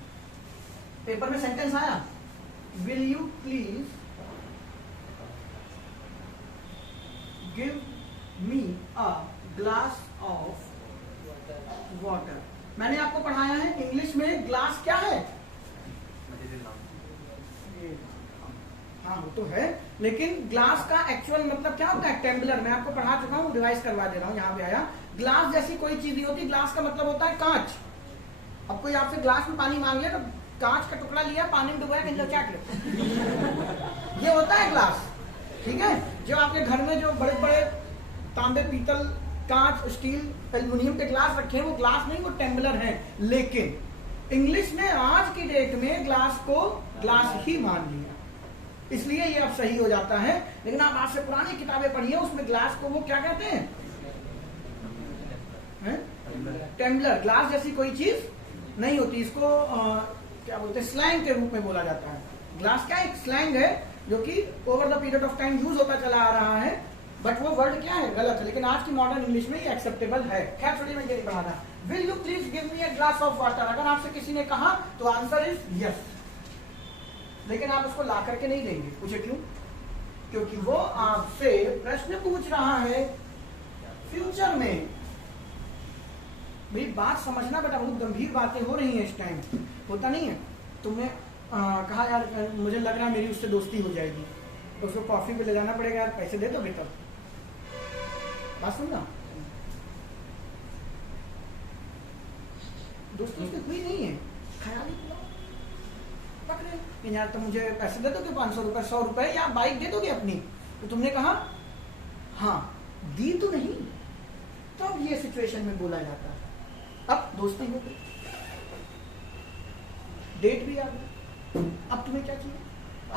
पेपर में सेंटेंस आया, will you please give me a glass of water. मैंने आपको पढ़ाया है इंग्लिश में ग्लास क्या है? हाँ वो तो है, लेकिन ग्लास का एक्चुअल मतलब क्या होता है? टेम्बलर। मैं आपको पढ़ा चुका हूँ, रिवाइज करवा दे रहा हूँ, यहाँ पे आया। ग्लास जैसी कोई चीज नहीं होती, ग्लास का मतलब होता है कांच। अब कोई आपसे ग्लास में पानी मांग लिया तो कांच का टुकड़ा लिया, पानी में डुबाया, कहते क्या कर ये होता है ग्लास, ठीक है। जो आपके घर में जो बड़े बड़े तांबे, पीतल, कांच, स्टील, एल्युमिनियम के ग्लास रखे हैं, वो ग्लास नहीं, वो टेम्बलर हैं। लेकिन इंग्लिश ने आज की डेट में ग्लास को ग्लास ही मान लिया, इसलिए ये अब सही हो जाता है। लेकिन आप आज से पुरानी किताबें पढ़िए, उसमें ग्लास को वो क्या कहते हैं? टेम्बलर। ग्लास जैसी कोई चीज नहीं होती, इसको क्या बोलते हैं, स्लैंग के रूप में बोला जाता है। ग्लास क्या एक स्लैंग है जो कि over the period of time use होता चला आ रहा है, बट वो वर्ड क्या है? गलत है, लेकिन आज की मॉडर्न इंग्लिश में ये एक्सेप्टेबल है। खैर छोड़िए, मैं ये नहीं पढ़ाना। Will you please give me a glass of water, अगर आपसे किसी ने कहा तो आंसर इज यस, लेकिन आप उसको ला करके नहीं देंगे। पूछे क्यों? क्योंकि वो आपसे प्रश्न पूछ रहा है फ्यूचर में। मेरी बात समझना बेटा, बहुत गंभीर बातें हो रही हैं इस टाइम, होता नहीं है। तुमने कहा यार मुझे लग रहा है मेरी उससे दोस्ती हो जाएगी, तो उसको कॉफी पे ले जाना पड़ेगा, यार पैसे दे दोगे तब? बात सुनना, दोस्ती उसकी हुई नहीं है, ख्याल ही पकड़े यार तुम मुझे पैसे दे दोगे 500 रुपए, 100 रुपए या बाइक दे दोगे अपनी? तो तुमने कहा हाँ, दी तो नहीं, तब ये सिचुएशन में बोला जाता है। अब दोस्ती हो गई, डेट भी आ गई, अब तुम्हें क्या चाहिए?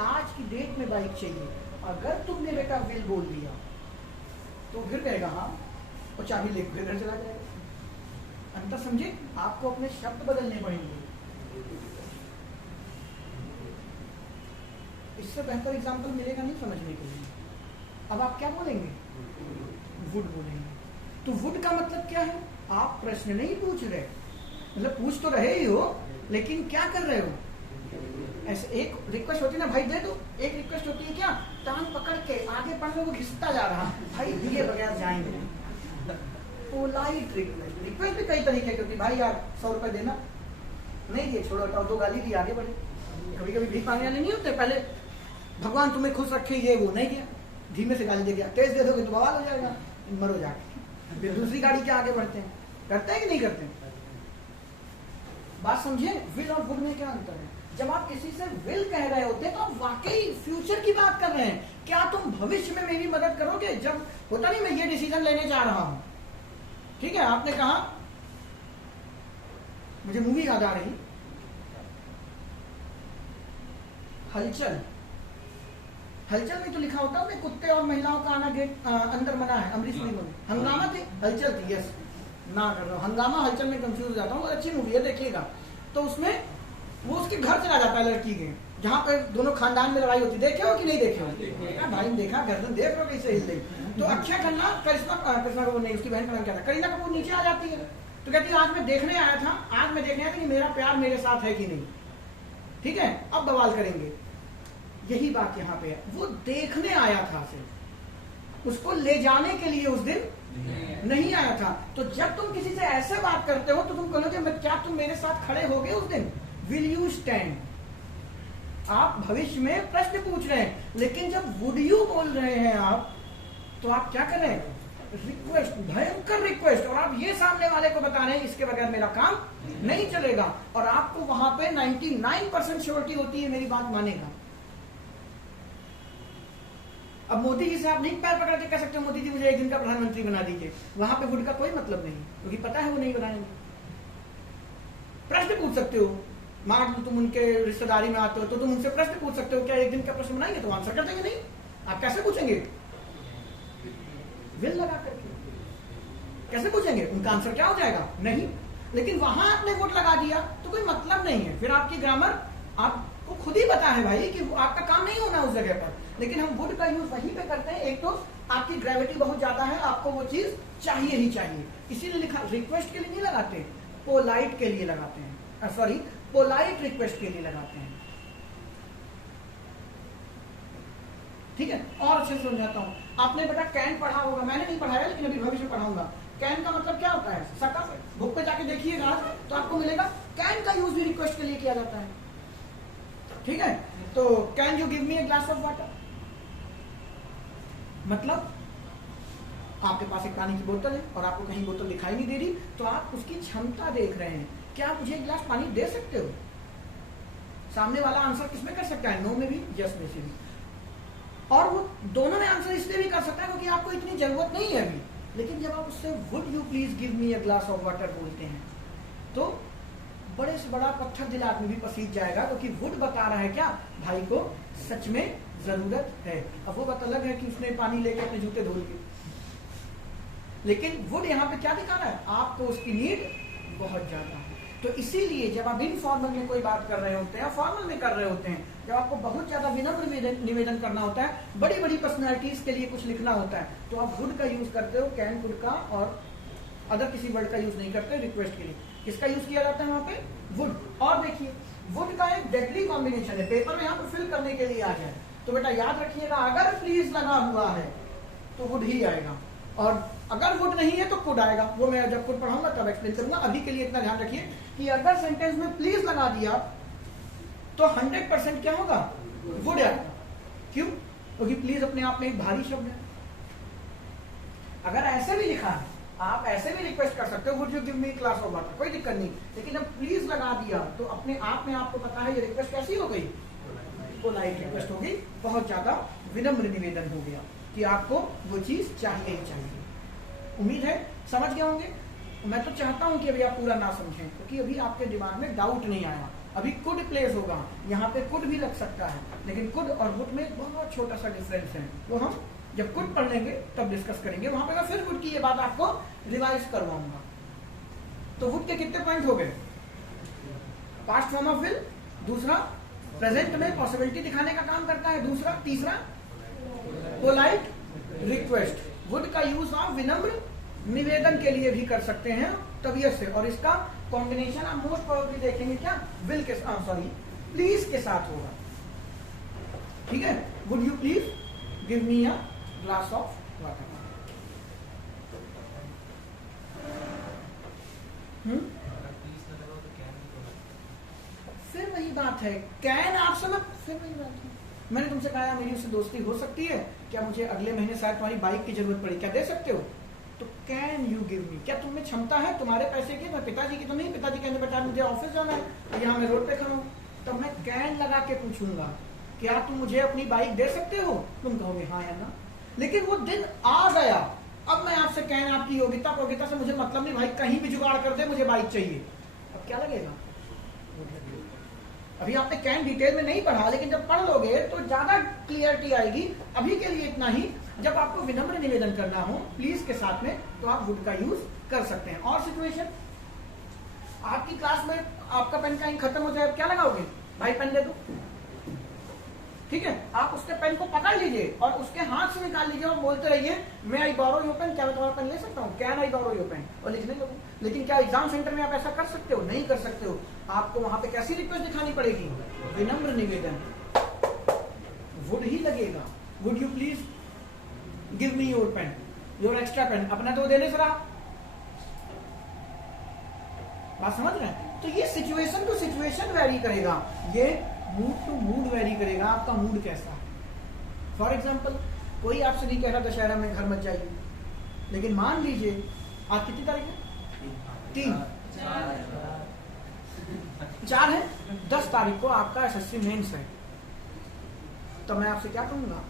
आज की डेट में बाइक चाहिए, अगर तुमने बेटा विल बोल दिया तो फिर कहेगा हाँ, और चाबी लेकर घर चला जाएगा। अंतर समझे? आपको अपने शब्द बदलने पड़ेंगे। इससे बेहतर एग्जाम्पल मिलेगा नहीं समझने के लिए। अब आप क्या बोलेंगे? वुड बोलेंगे। तो वुड का मतलब क्या है? आप प्रश्न नहीं पूछ रहे, मतलब पूछ तो रहे ही हो, लेकिन क्या कर रहे हो? ऐसे एक रिक्वेस्ट होती है ना, भाई दे दो। एक रिक्वेस्ट होती है क्या, टांग पकड़ के आगे पढ़ने को घिसता जा रहा, भाई दिए बगैर जाएंगे। Polite request. रिक्वेस्ट भी कई तरीके की होती है, भाई यार 100 रुपए देना, नहीं दिए छोड़ो हटाओ, 2 गाली दी आगे बढ़े। कभी कभी भीख मांगने वाले नहीं होते, पहले भगवान तुम्हें खुश रखे, ये वो नहीं दिया, धीमे से गाली दे दिया, तेज दे दोगे तो बवाल हो जाएगा, मरो जाके। फिर दूसरी गाड़ी के आगे बढ़ते हैं। करते हैं कि नहीं करते? बात समझे? विल और वुड में क्या अंतर है? जब आप किसी से विल कह रहे होते हैं तो आप वाकई फ्यूचर की बात कर रहे हैं। क्या तुम भविष्य में मेरी मदद करोगे? जब होता नहीं मैं ये डिसीजन लेने जा रहा हूं, ठीक है, आपने कहा, मुझे मूवी याद आ रही, हलचल। हलचल में तो लिखा होता है कुत्ते और महिलाओं का आना गेट अंदर मना है, अमरीश पुरी बोले। हंगामा थी, हलचल थी, यस ना कर रहा हूं, हंगामा हलचल में कंफ्यूज हो जाता हूँ। अच्छी मूवी है, देखिएगा। तो उसमें वो उसके घर चला जाता है लड़की के, जहाँ पे दोनों खानदान में लड़ाई होती। देखे हो कि नहीं देखे हो? भाई देखा, गर्दन देख रहे हो कैसे हिल रही। तो अक्षय खन्ना, करिश्मा कपूर नहीं, उसकी बहन का नाम क्या था, करीना कपूर नीचे आ जाती है। तो कहती है आज मैं देखने आया था, आज मैं देखने आया था कि मेरा प्यार मेरे साथ है कि नहीं। ठीक है, अब बवाल करेंगे। यही बात यहाँ पे है, वो देखने आया था सिर्फ, उसको ले जाने के लिए उस दिन नहीं आया था। तो जब तुम किसी से ऐसे बात करते हो तो तुम कहोगे क्या तुम मेरे साथ खड़े होगे उस दिन? Will you stand? आप भविष्य में प्रश्न पूछ रहे हैं, लेकिन जब वुड यू बोल रहे हैं आप, तो आप क्या कर रहे हैं? रिक्वेस्ट, भयंकर रिक्वेस्ट। और आप ये सामने वाले को बता रहे हैं इसके बगैर मेरा काम नहीं चलेगा, और आपको वहां पे 99% श्योरिटी होती है मेरी बात मानेगा। अब मोदी जी से आप नहीं पैर पकड़ के कह सकते मोदी जी मुझे 1 दिन का प्रधानमंत्री बना दीजिए, वहां पे वुड का कोई मतलब नहीं, क्योंकि पता है वो नहीं बनाएंगे। प्रश्न पूछ सकते हो, मान लो तुम उनके रिश्तेदारी में आते हो तो तुम उनसे प्रश्न पूछ सकते हो, क्या 1 दिन का प्रश्न बनाएंगे? तो आंसर कर देंगे नहीं। आप कैसे पूछेंगे? विल लगा करके कैसे पूछेंगे? उनका आंसर क्या हो जाएगा? नहीं। लेकिन वहां आपने वोट लगा दिया तो कोई मतलब नहीं है, फिर आपकी ग्रामर आपको खुद ही पता है भाई कि आपका काम नहीं होना उस जगह पर। लेकिन हम वुड का यूज वहीं पे करते हैं। एक तो आपकी ग्रेविटी बहुत ज्यादा है, आपको वो चीज चाहिए ही चाहिए, इसीलिए लिखा। रिक्वेस्ट के लिए नहीं लगाते, पोलाइट के लिए लगाते हैं, सॉरी पोलाइट रिक्वेस्ट के लिए लगाते हैं। ठीक है, और अच्छे से समझाता हूं। आपने बेटा कैन पढ़ा होगा, मैंने नहीं पढ़ाया लेकिन अभी भविष्य में पढ़ाऊंगा। कैन का मतलब क्या होता है? सकस। बुक पे जाके देखिएगा तो आपको मिलेगा कैन का यूज भी रिक्वेस्ट के लिए किया जाता है। ठीक है, तो can you give me a glass of water, मतलब आपके पास एक पानी की बोतल है और आपको कहीं बोतल दिखाई नहीं दे रही, तो आप उसकी क्षमता देख रहे हैं, क्या आप मुझे एक गिलास पानी दे सकते हो? सामने वाला आंसर किसमें कर सकता है? नो में भी, यस में से भी। और वो दोनों में आंसर इसलिए भी कर सकता है क्योंकि आपको इतनी जरूरत नहीं है अभी। लेकिन जब आप उससे would you please give me a glass of water बोलते हैं तो बड़े से बड़ा पत्थर दिल आदमी भी पसीज जाएगा, क्योंकि वुड बता रहा है क्या भाई को सच में जरूरत है। अब वो बात अलग है कि उसने पानी लेके अपने जूते धो लिए, लेकिन वुड यहाँ पे क्या दिखा रहा है? आपको उसकी नीड बहुत ज्यादा है। तो इसीलिए जब आप इनफॉर्मल में कोई बात कर रहे होते हैं, फॉर्मल में कर रहे होते हैं, जब आपको बहुत ज्यादा विनम्र निवेदन करना होता है, बड़ी बड़ी पर्सनैलिटीज के लिए कुछ लिखना होता है, तो आप वुड का यूज करते हो, कैन कुड का, और अदर किसी वर्ड का यूज नहीं करते रिक्वेस्ट के लिए। किसका यूज किया जाता है वहां पे? वुड। और देखिए वुड का एक डेडली कॉम्बिनेशन है, पेपर में यहाँ पर फिल करने के लिए आ जाए तो बेटा याद रखिएगा, अगर प्लीज लगा हुआ है तो वुड ही आएगा, और अगर वुड नहीं है तो कुड आएगा। वो मैं जब कुड पढ़ाऊंगा तब एक्सप्लेन करूंगा। अभी के लिए इतना ध्यान रखिए कि अगर सेंटेंस में प्लीज लगा दिया तो 100% क्या होगा? वुड आएगा। क्यों? क्योंकि प्लीज अपने आप में एक भारी शब्द है। अगर ऐसे भी लिखा है, आप ऐसे भी रिक्वेस्ट कर सकते हो, would you give me glass of water, कोई दिक्कत नहीं। लेकिन जब प्लीज लगा दिया तो अपने आप में आपको पता है ये रिक्वेस्ट कैसी हो गई? पोलाइट रिक्वेस्ट हो गई, बहुत ज्यादा विनम्र निवेदन हो गया कि आपको वो चीज चाहिए ही चाहिए। उम्मीद है समझ गए होंगे। मैं तो चाहता हूं कि अभी आप पूरा ना समझें, क्योंकि अभी आपके दिमाग में डाउट नहीं आया। अभी कुड प्लेस होगा, यहाँ पे कुड भी लग सकता है, लेकिन कुड और वुड में बहुत छोटा सा डिफरेंस है, वो हम जब कुड पढ़ लेंगे तब डिस्कस करेंगे। वहां पे मैं फिर वुड की ये बात आपको रिवाइज करवाऊंगा। तो वुड के कितने पॉइंट हो गए? पास्ट फॉर्म ऑफ विल, दूसरा प्रेजेंट में पॉसिबिलिटी दिखाने का काम करता है, दूसरा तीसरा पोलाइट रिक्वेस्ट। वुड का यूज आप विनम्र निवेदन के लिए भी कर सकते हैं तबीयत से, और इसका कॉम्बिनेशन आप मोस्ट प्रोबेबली देखेंगे क्या, विल के साथ, सॉरी प्लीज के साथ होगा। ठीक है, would you please give me a glass of water. फिर वही बात है, कैन आप समझ, फिर वही बात है, मैंने तुमसे कहा मेरी उससे दोस्ती हो सकती है क्या, मुझे अगले महीने शायद तुम्हारी बाइक की जरूरत पड़ी, क्या दे सकते हो? तो कैन यू गिव मी, क्या तुम में क्षमता है तुम्हारे पैसे की? मैं पिताजी की तो नहीं, पिताजी कहने बेटा मुझे ऑफिस जाना है, तो यहाँ मैं रोड पे खड़ा हूँ, तब मैं कैन लगा के पूछूंगा क्या तुम मुझे अपनी बाइक दे सकते हो? तुम कहोगे हाँ या ना। लेकिन वो दिन आ गया, अब मैं आपसे कैन, आपकी योग्यता प्रोग्यता से मुझे मतलब नहीं, भाई कहीं भी जुगाड़ कर दे मुझे बाइक चाहिए, अब क्या लगेगा? अभी आपने कैन डिटेल में नहीं पढ़ा, लेकिन जब पढ़ लोगे तो ज्यादा क्लियरिटी आएगी। अभी के लिए इतना ही, जब आपको विनम्र निवेदन करना हो प्लीज के साथ में, तो आप वुड का यूज कर सकते हैं। और सिचुएशन, आपकी क्लास में आपका पेन का इंक खत्म हो जाए, क्या लगाओगे? भाई पेन दे दो, ठीक है, आप उसके पेन को पकड़ लीजिए और उसके हाथ से निकाल लीजिए और बोलते रहिए मैं आई बोरो योर पेन, क्या मैं तुम्हारा पेन ले सकता हूँ? Can I borrow your pen, और लिखने लगो। लेकिन क्या एग्जाम सेंटर में आप ऐसा कर सकते हो? नहीं कर सकते हो। आपको वहां पे कैसी रिक्वेस्ट दिखानी पड़ेगी? विनम्र निवेदन, वुड ही लगेगा। Would you please give me your pen, your extra pen, अपना तो देने जरा। बात समझ रहे हैं? तो ये सिचुएशन टू सिचुएशन वेरी करेगा, ये मूड टू मूड वेरी करेगा, आपका मूड कैसा है। फॉर एग्जाम्पल, कोई आपसे नहीं कह रहा दशहरा में घर मत जाइए, लेकिन मान लीजिए आज कितनी तारीख है? 3, 4 है, 10 तारीख को आपका एसएससी मेंस है, तो मैं आपसे क्या कहूंगा?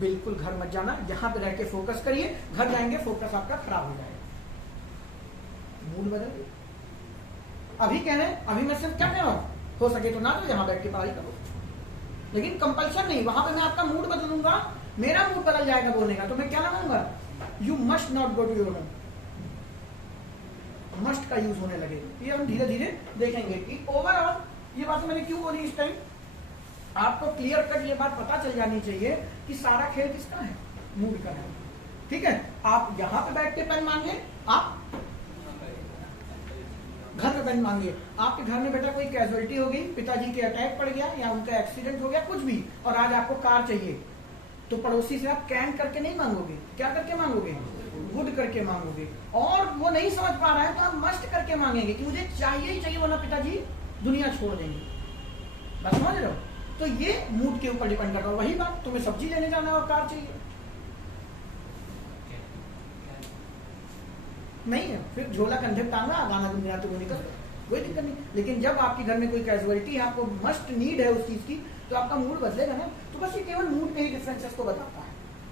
बिल्कुल घर मत जाना, यहाँ पे रह के फोकस करिए, घर जाएंगे फोकस आपका खराब हो जाएगा, मूड बदल। अभी कह रहे हैं, अभी मैं सिर्फ क्या कह रहा हूं, हो सके तो ना तो यहाँ बैठ के पढ़ाई करो, लेकिन कंपल्शन नहीं, वहां पे मैं आपका मूड बदलूंगा, मेरा मूड बदल जाएगा बोलने का, तो मैं क्या लगाऊंगा? You must not go to your home, must का यूज होने लगेगा। ये हम धीरे धीरे देखेंगे कि ओवरऑल ये बात मैंने क्यों बोली इस टाइम, आपको क्लियर कट ये बात पता चल जानी चाहिए कि सारा खेल किसका है, मूड का है। ठीक है, आप यहाँ पे बैठ के पेन मांगे, आप घर में पेन मांगे, आपके घर में बेटा कोई कैजुअलिटी हो गई, पिताजी के अटैक पड़ गया या उनका एक्सीडेंट हो गया, कुछ भी, और आज आपको कार चाहिए, तो पड़ोसी से आप कैन करके नहीं मांगोगे, क्या करके मांगोगे? वुड करके मांगोगे। और वो नहीं समझ पा रहा है तो आप मस्ट करके मांगेंगे कि मुझे चाहिए ही चाहिए, वरना पिताजी दुनिया छोड़ देंगे। बस समझ रहे हो? तो ये मूड के ऊपर डिपेंड करता है। वही बात, तुम्हें सब्जी लेने जाना है और कार चाहिए नहीं है, फिर झोला कंधे टांगा गाना गुनगुनाते हुए निकल, कोई दिक्कत नहीं। लेकिन जब आपके घर में कोई कैजुअलिटी है, आपको मस्ट नीड है उस चीज की, तो आपका मूड बदलेगा ना। तो बस ये केवल मूड के ही डिफरेंसेस को बताता है।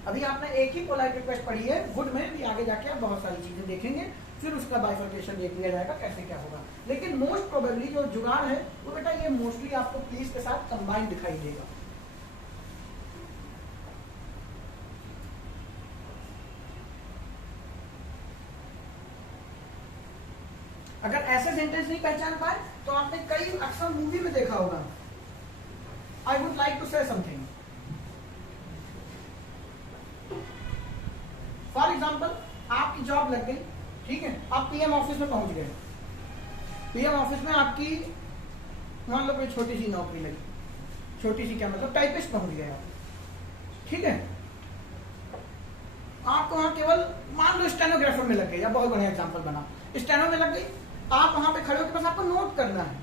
अभी आपने एक ही पोलाइट रिक्वेस्ट पढ़ी है, वुड में भी आगे जाके आप बहुत सारी चीजें देखेंगे, फिर उसका बाइफर्केशन देख लिया जाएगा कैसे क्या होगा। लेकिन मोस्ट प्रोबेबली जो जुगाड़ है वो बेटा ये मोस्टली आपको प्लीज के साथ कंबाइंड दिखाई देगा। अगर ऐसे सेंटेंस नहीं पहचान पाए तो आपने कई अक्सर मूवी में देखा होगा, I would like to say something. For example, आपकी जॉब लग गई, ठीक है, आप पीएम ऑफिस में पहुंच गए। पीएम ऑफिस में आपकी मान लो कोई छोटी सी नौकरी लगी, छोटी सी क्या मतलब, टाइपिस्ट पहुंच गए आप, ठीक है। आपको वहां केवल मान लो स्टेनोग्राफर में लग गए, या बहुत बढ़िया एग्जांपल बना, स्टेनो में लग गई, आप वहां पे खड़े होकर बस आपको नोट करना है,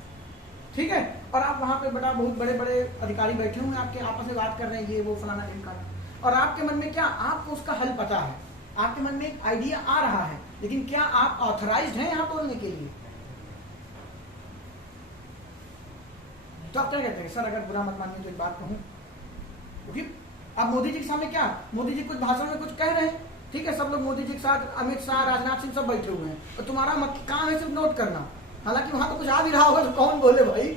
ठीक है। और आप वहां पे बड़ा बहुत बड़े बड़े अधिकारी बैठे हुए हैं, आपके आपस में बात कर रहे हैं, ये वो फलाना ढिमका, और आपके मन में क्या, आपको उसका हल पता है, आपके मन में एक आइडिया आ रहा है, लेकिन क्या आप ऑथराइज्ड हैं यहाँ बोलने के लिए? तो आप क्या कहते हैं, सर अगर बुरा मत मानिए तो एक बात कहूं, क्योंकि अब मोदी जी के सामने क्या, मोदी जी कुछ भाषण में कुछ कह रहे हैं, ठीक है, सब लोग मोदी जी के साथ, अमित शाह, राजनाथ सिंह सब बैठे हुए हैं, और तुम्हारा काम है सिर्फ नोट करना, हालांकि वहां तो कुछ आ भी रहा होगा तो कौन बोले भाई,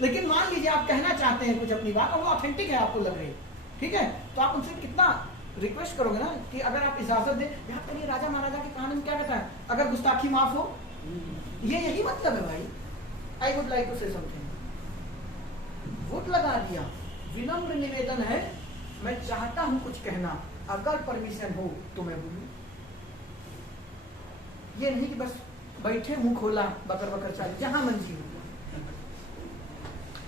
लेकिन मान लीजिए आप कहना चाहते हैं कुछ अपनी बात और वो ऑथेंटिक है, आपको लग रही है, ठीक है, तो आप उनसे कितना रिक्वेस्ट करोगे ना कि अगर आप इजाजत दें। याद करिए राजा महाराजा की कहानी में क्या कहता है, अगर गुस्ताखी माफ हो, ये यही मतलब है भाई। I would like to say something, would लगा दिया, विनम्र निवेदन है, मैं चाहता हूं कुछ कहना, अगर परमिशन हो तो मैं बोलूं। ये नहीं कि बस बैठे मुंह खोला बकर बकर चाल, जहां मंजी हो।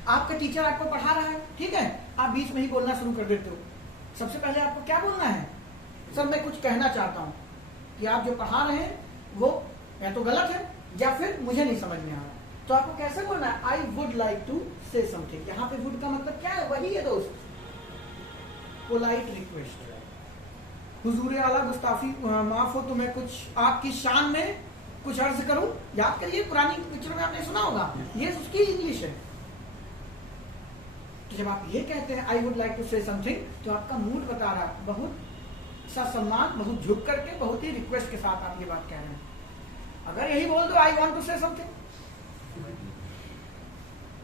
आपका टीचर आपको पढ़ा रहा है, ठीक है, आप बीच में ही बोलना शुरू कर देते हो। सबसे पहले आपको क्या बोलना है, सर मैं कुछ कहना चाहता हूं कि आप जो पढ़ा रहे हैं वो या तो गलत है या फिर मुझे नहीं समझ में आ रहा। तो आपको कैसे बोलना है, I would like to say something. यहाँ पे वुड का मतलब क्या है, वही है दोस्त, पोलाइट रिक्वेस्ट। हुजूर आला गुस्ताफी माफ हो तो मैं कुछ आपकी शान में कुछ अर्ज करूं। याद करिए पुरानी पिक्चर में आपने सुना होगा, ये उसकी इंग्लिश है। तो जब आप ये कहते हैं I would like to say something, तो आपका मूड बता रहा है, बहुत सा सम्मान, बहुत झुक करके, बहुत ही रिक्वेस्ट के साथ आप ये बात कह रहे हैं। अगर यही बोल दो I want to say something,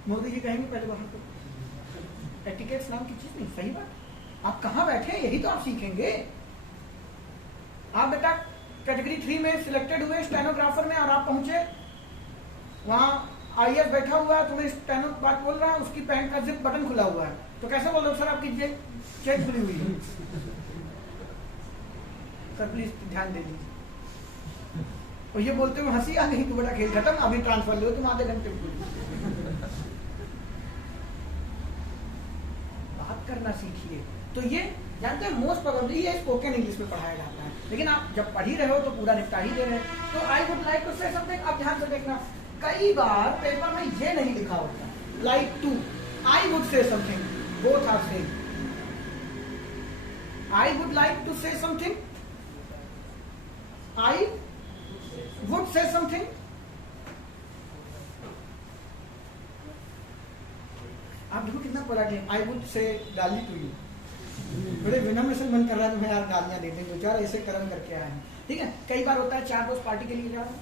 Modi ji कहेंगे पहले वहां को एटिकेट्स नाम की चीज नहीं। सही बात, आप कहां बैठे यही तो आप सीखेंगे। आप बेटा कैटेगरी 3 में सिलेक्टेड हुए स्टेनोग्राफर में, और आप पहुंचे वहां आईएएस बैठा हुआ है, तुम्हें स्टेनो बात बोल रहा है, उसकी पैंट का जिप बटन खुला हुआ है, तो कैसे बोल दो सर आपकी चेक खुली हुई है, सर प्लीज ध्यान दे दीजिए। और ये बोलते हुए हंसी आ गई तो बड़ा खेल खत्म, अभी ट्रांसफर लो तुम आधे घंटे में। बात करना सीखिए। तो ये जानते हैं मोस्ट प्रोबेबली ये स्पोकन इंग्लिश में पढ़ाया जाता है, लेकिन आप जब पढ़ ही रहे हो तो पूरा निपटा ही दे रहे हैं। तो I would like to say something, आप ध्यान से देखना, कई बार पेपर में ये नहीं लिखा होता like to, I would say something, both are same. I would like to say something, I would say something. आप देखो कितना पोलाइट है, आई वुड से गाली टू यू। बड़े विनम्र से मन कर रहा है तो मैं यार गालियां दे देंगे, बेचारा ऐसे कर्म करके आए हैं, ठीक है। कई बार होता है 4 दोस्त पार्टी के लिए जा रहे हैं,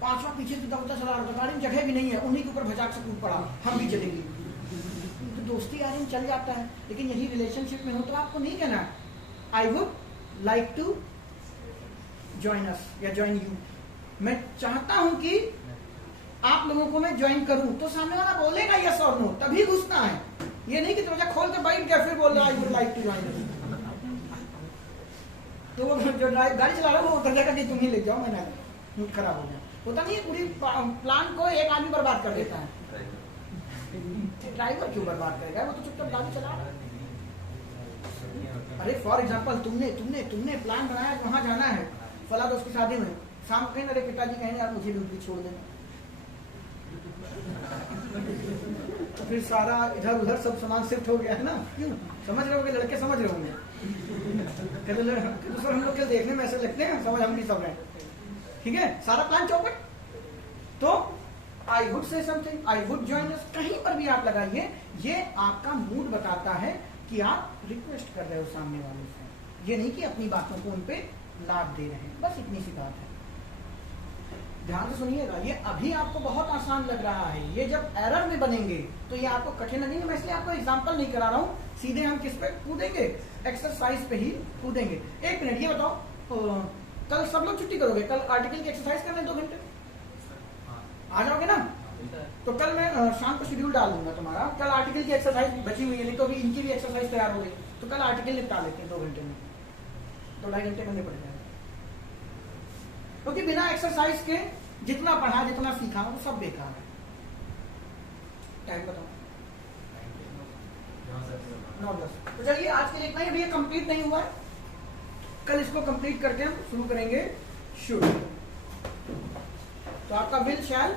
5वां पीछे से दौड़ता चला रहा था, गाड़ी में जगह भी नहीं है, उन्हीं के ऊपर भजाक से कूद पड़ा, हम भी चलेंगे। तो दोस्ती यारी में चल जाता है, लेकिन यही रिलेशनशिप में हो तो आपको नहीं कहना I would like to join us या ज्वाइन यू, मैं चाहता हूं कि आप लोगों को मैं ज्वाइन करूं। तो सामने वाला बोलेगा यस और नो, तभी घुसना है। ये नहीं कि दरवाजा खोल के बैठ गया फिर बोल रहा I would like to join us, तो वो जो गाड़ी चला रहा है वो उतर जाएगा कि तुम ही ले जाओ, मैंने मूड खराब हो गया। होता नहीं है, पूरी प्लान को एक आदमी बर्बाद कर देता है। ड्राइवर क्यों बर्बाद करेगा, वो तो चुपचाप गाड़ी चला रहा है। अरे फॉर एग्जांपल तुमने प्लान बनाया वहां जाना है फला दोस्त की शादी में, शाम को मेरे पिताजी कहेंगे आप मुझे भी छोड़ देना, तो फिर सारा इधर उधर सब सामान शिफ्ट हो गया है ना। क्यों समझ रहे होगे, लड़के समझ रहे होंगे। हम लोग क्या देखने में ऐसे लगते हैं, समझ हम भी सब रहे, ठीक है, सारा प्लान चौपट। तो I would say something, I would join us, कहीं पर भी आप लगाइए, ये आपका मूड बताता है कि आप रिक्वेस्ट कर रहे हो सामने वाले से, ये नहीं कि अपनी बातों को उन पे लाभ दे रहे हैं। बस इतनी सी बात है, ध्यान से सुनिएगा। ये अभी आपको बहुत आसान लग रहा है, ये जब एरर में बनेंगे तो ये आपको कठिन लगेंगे। मैं इसलिए आपको एग्जांपल नहीं करा रहा हूँ, सीधे हम किस पे कूदेंगे, एक्सरसाइज पे ही कूदेंगे। 1 मिनट, ये बताओ कल सब लोग छुट्टी करोगे, कल आर्टिकल की एक्सरसाइज करना है 2 घंटे, आ जाओगे ना? तो कल मैं शाम को शेड्यूल डाल दूंगा तुम्हारा, कल आर्टिकल की एक्सरसाइज बची हुई है, नहीं तो अभी इनकी भी एक्सरसाइज तैयार हो गई, तो कल आर्टिकल निपटा लेते हैं 2 घंटे में, 2-2.5 घंटे करने पड़ जाएगा। क्योंकि बिना एक्सरसाइज के जितना पढ़ा जितना सीखा वो सब बेकार है। टाइम बताओ, 9:10। तो चलिए आज के लिए इतना ही, अभी ये कंप्लीट नहीं हुआ है, कल इसको कंप्लीट करके हम शुरू करेंगे शुरू। तो आपका विल शैल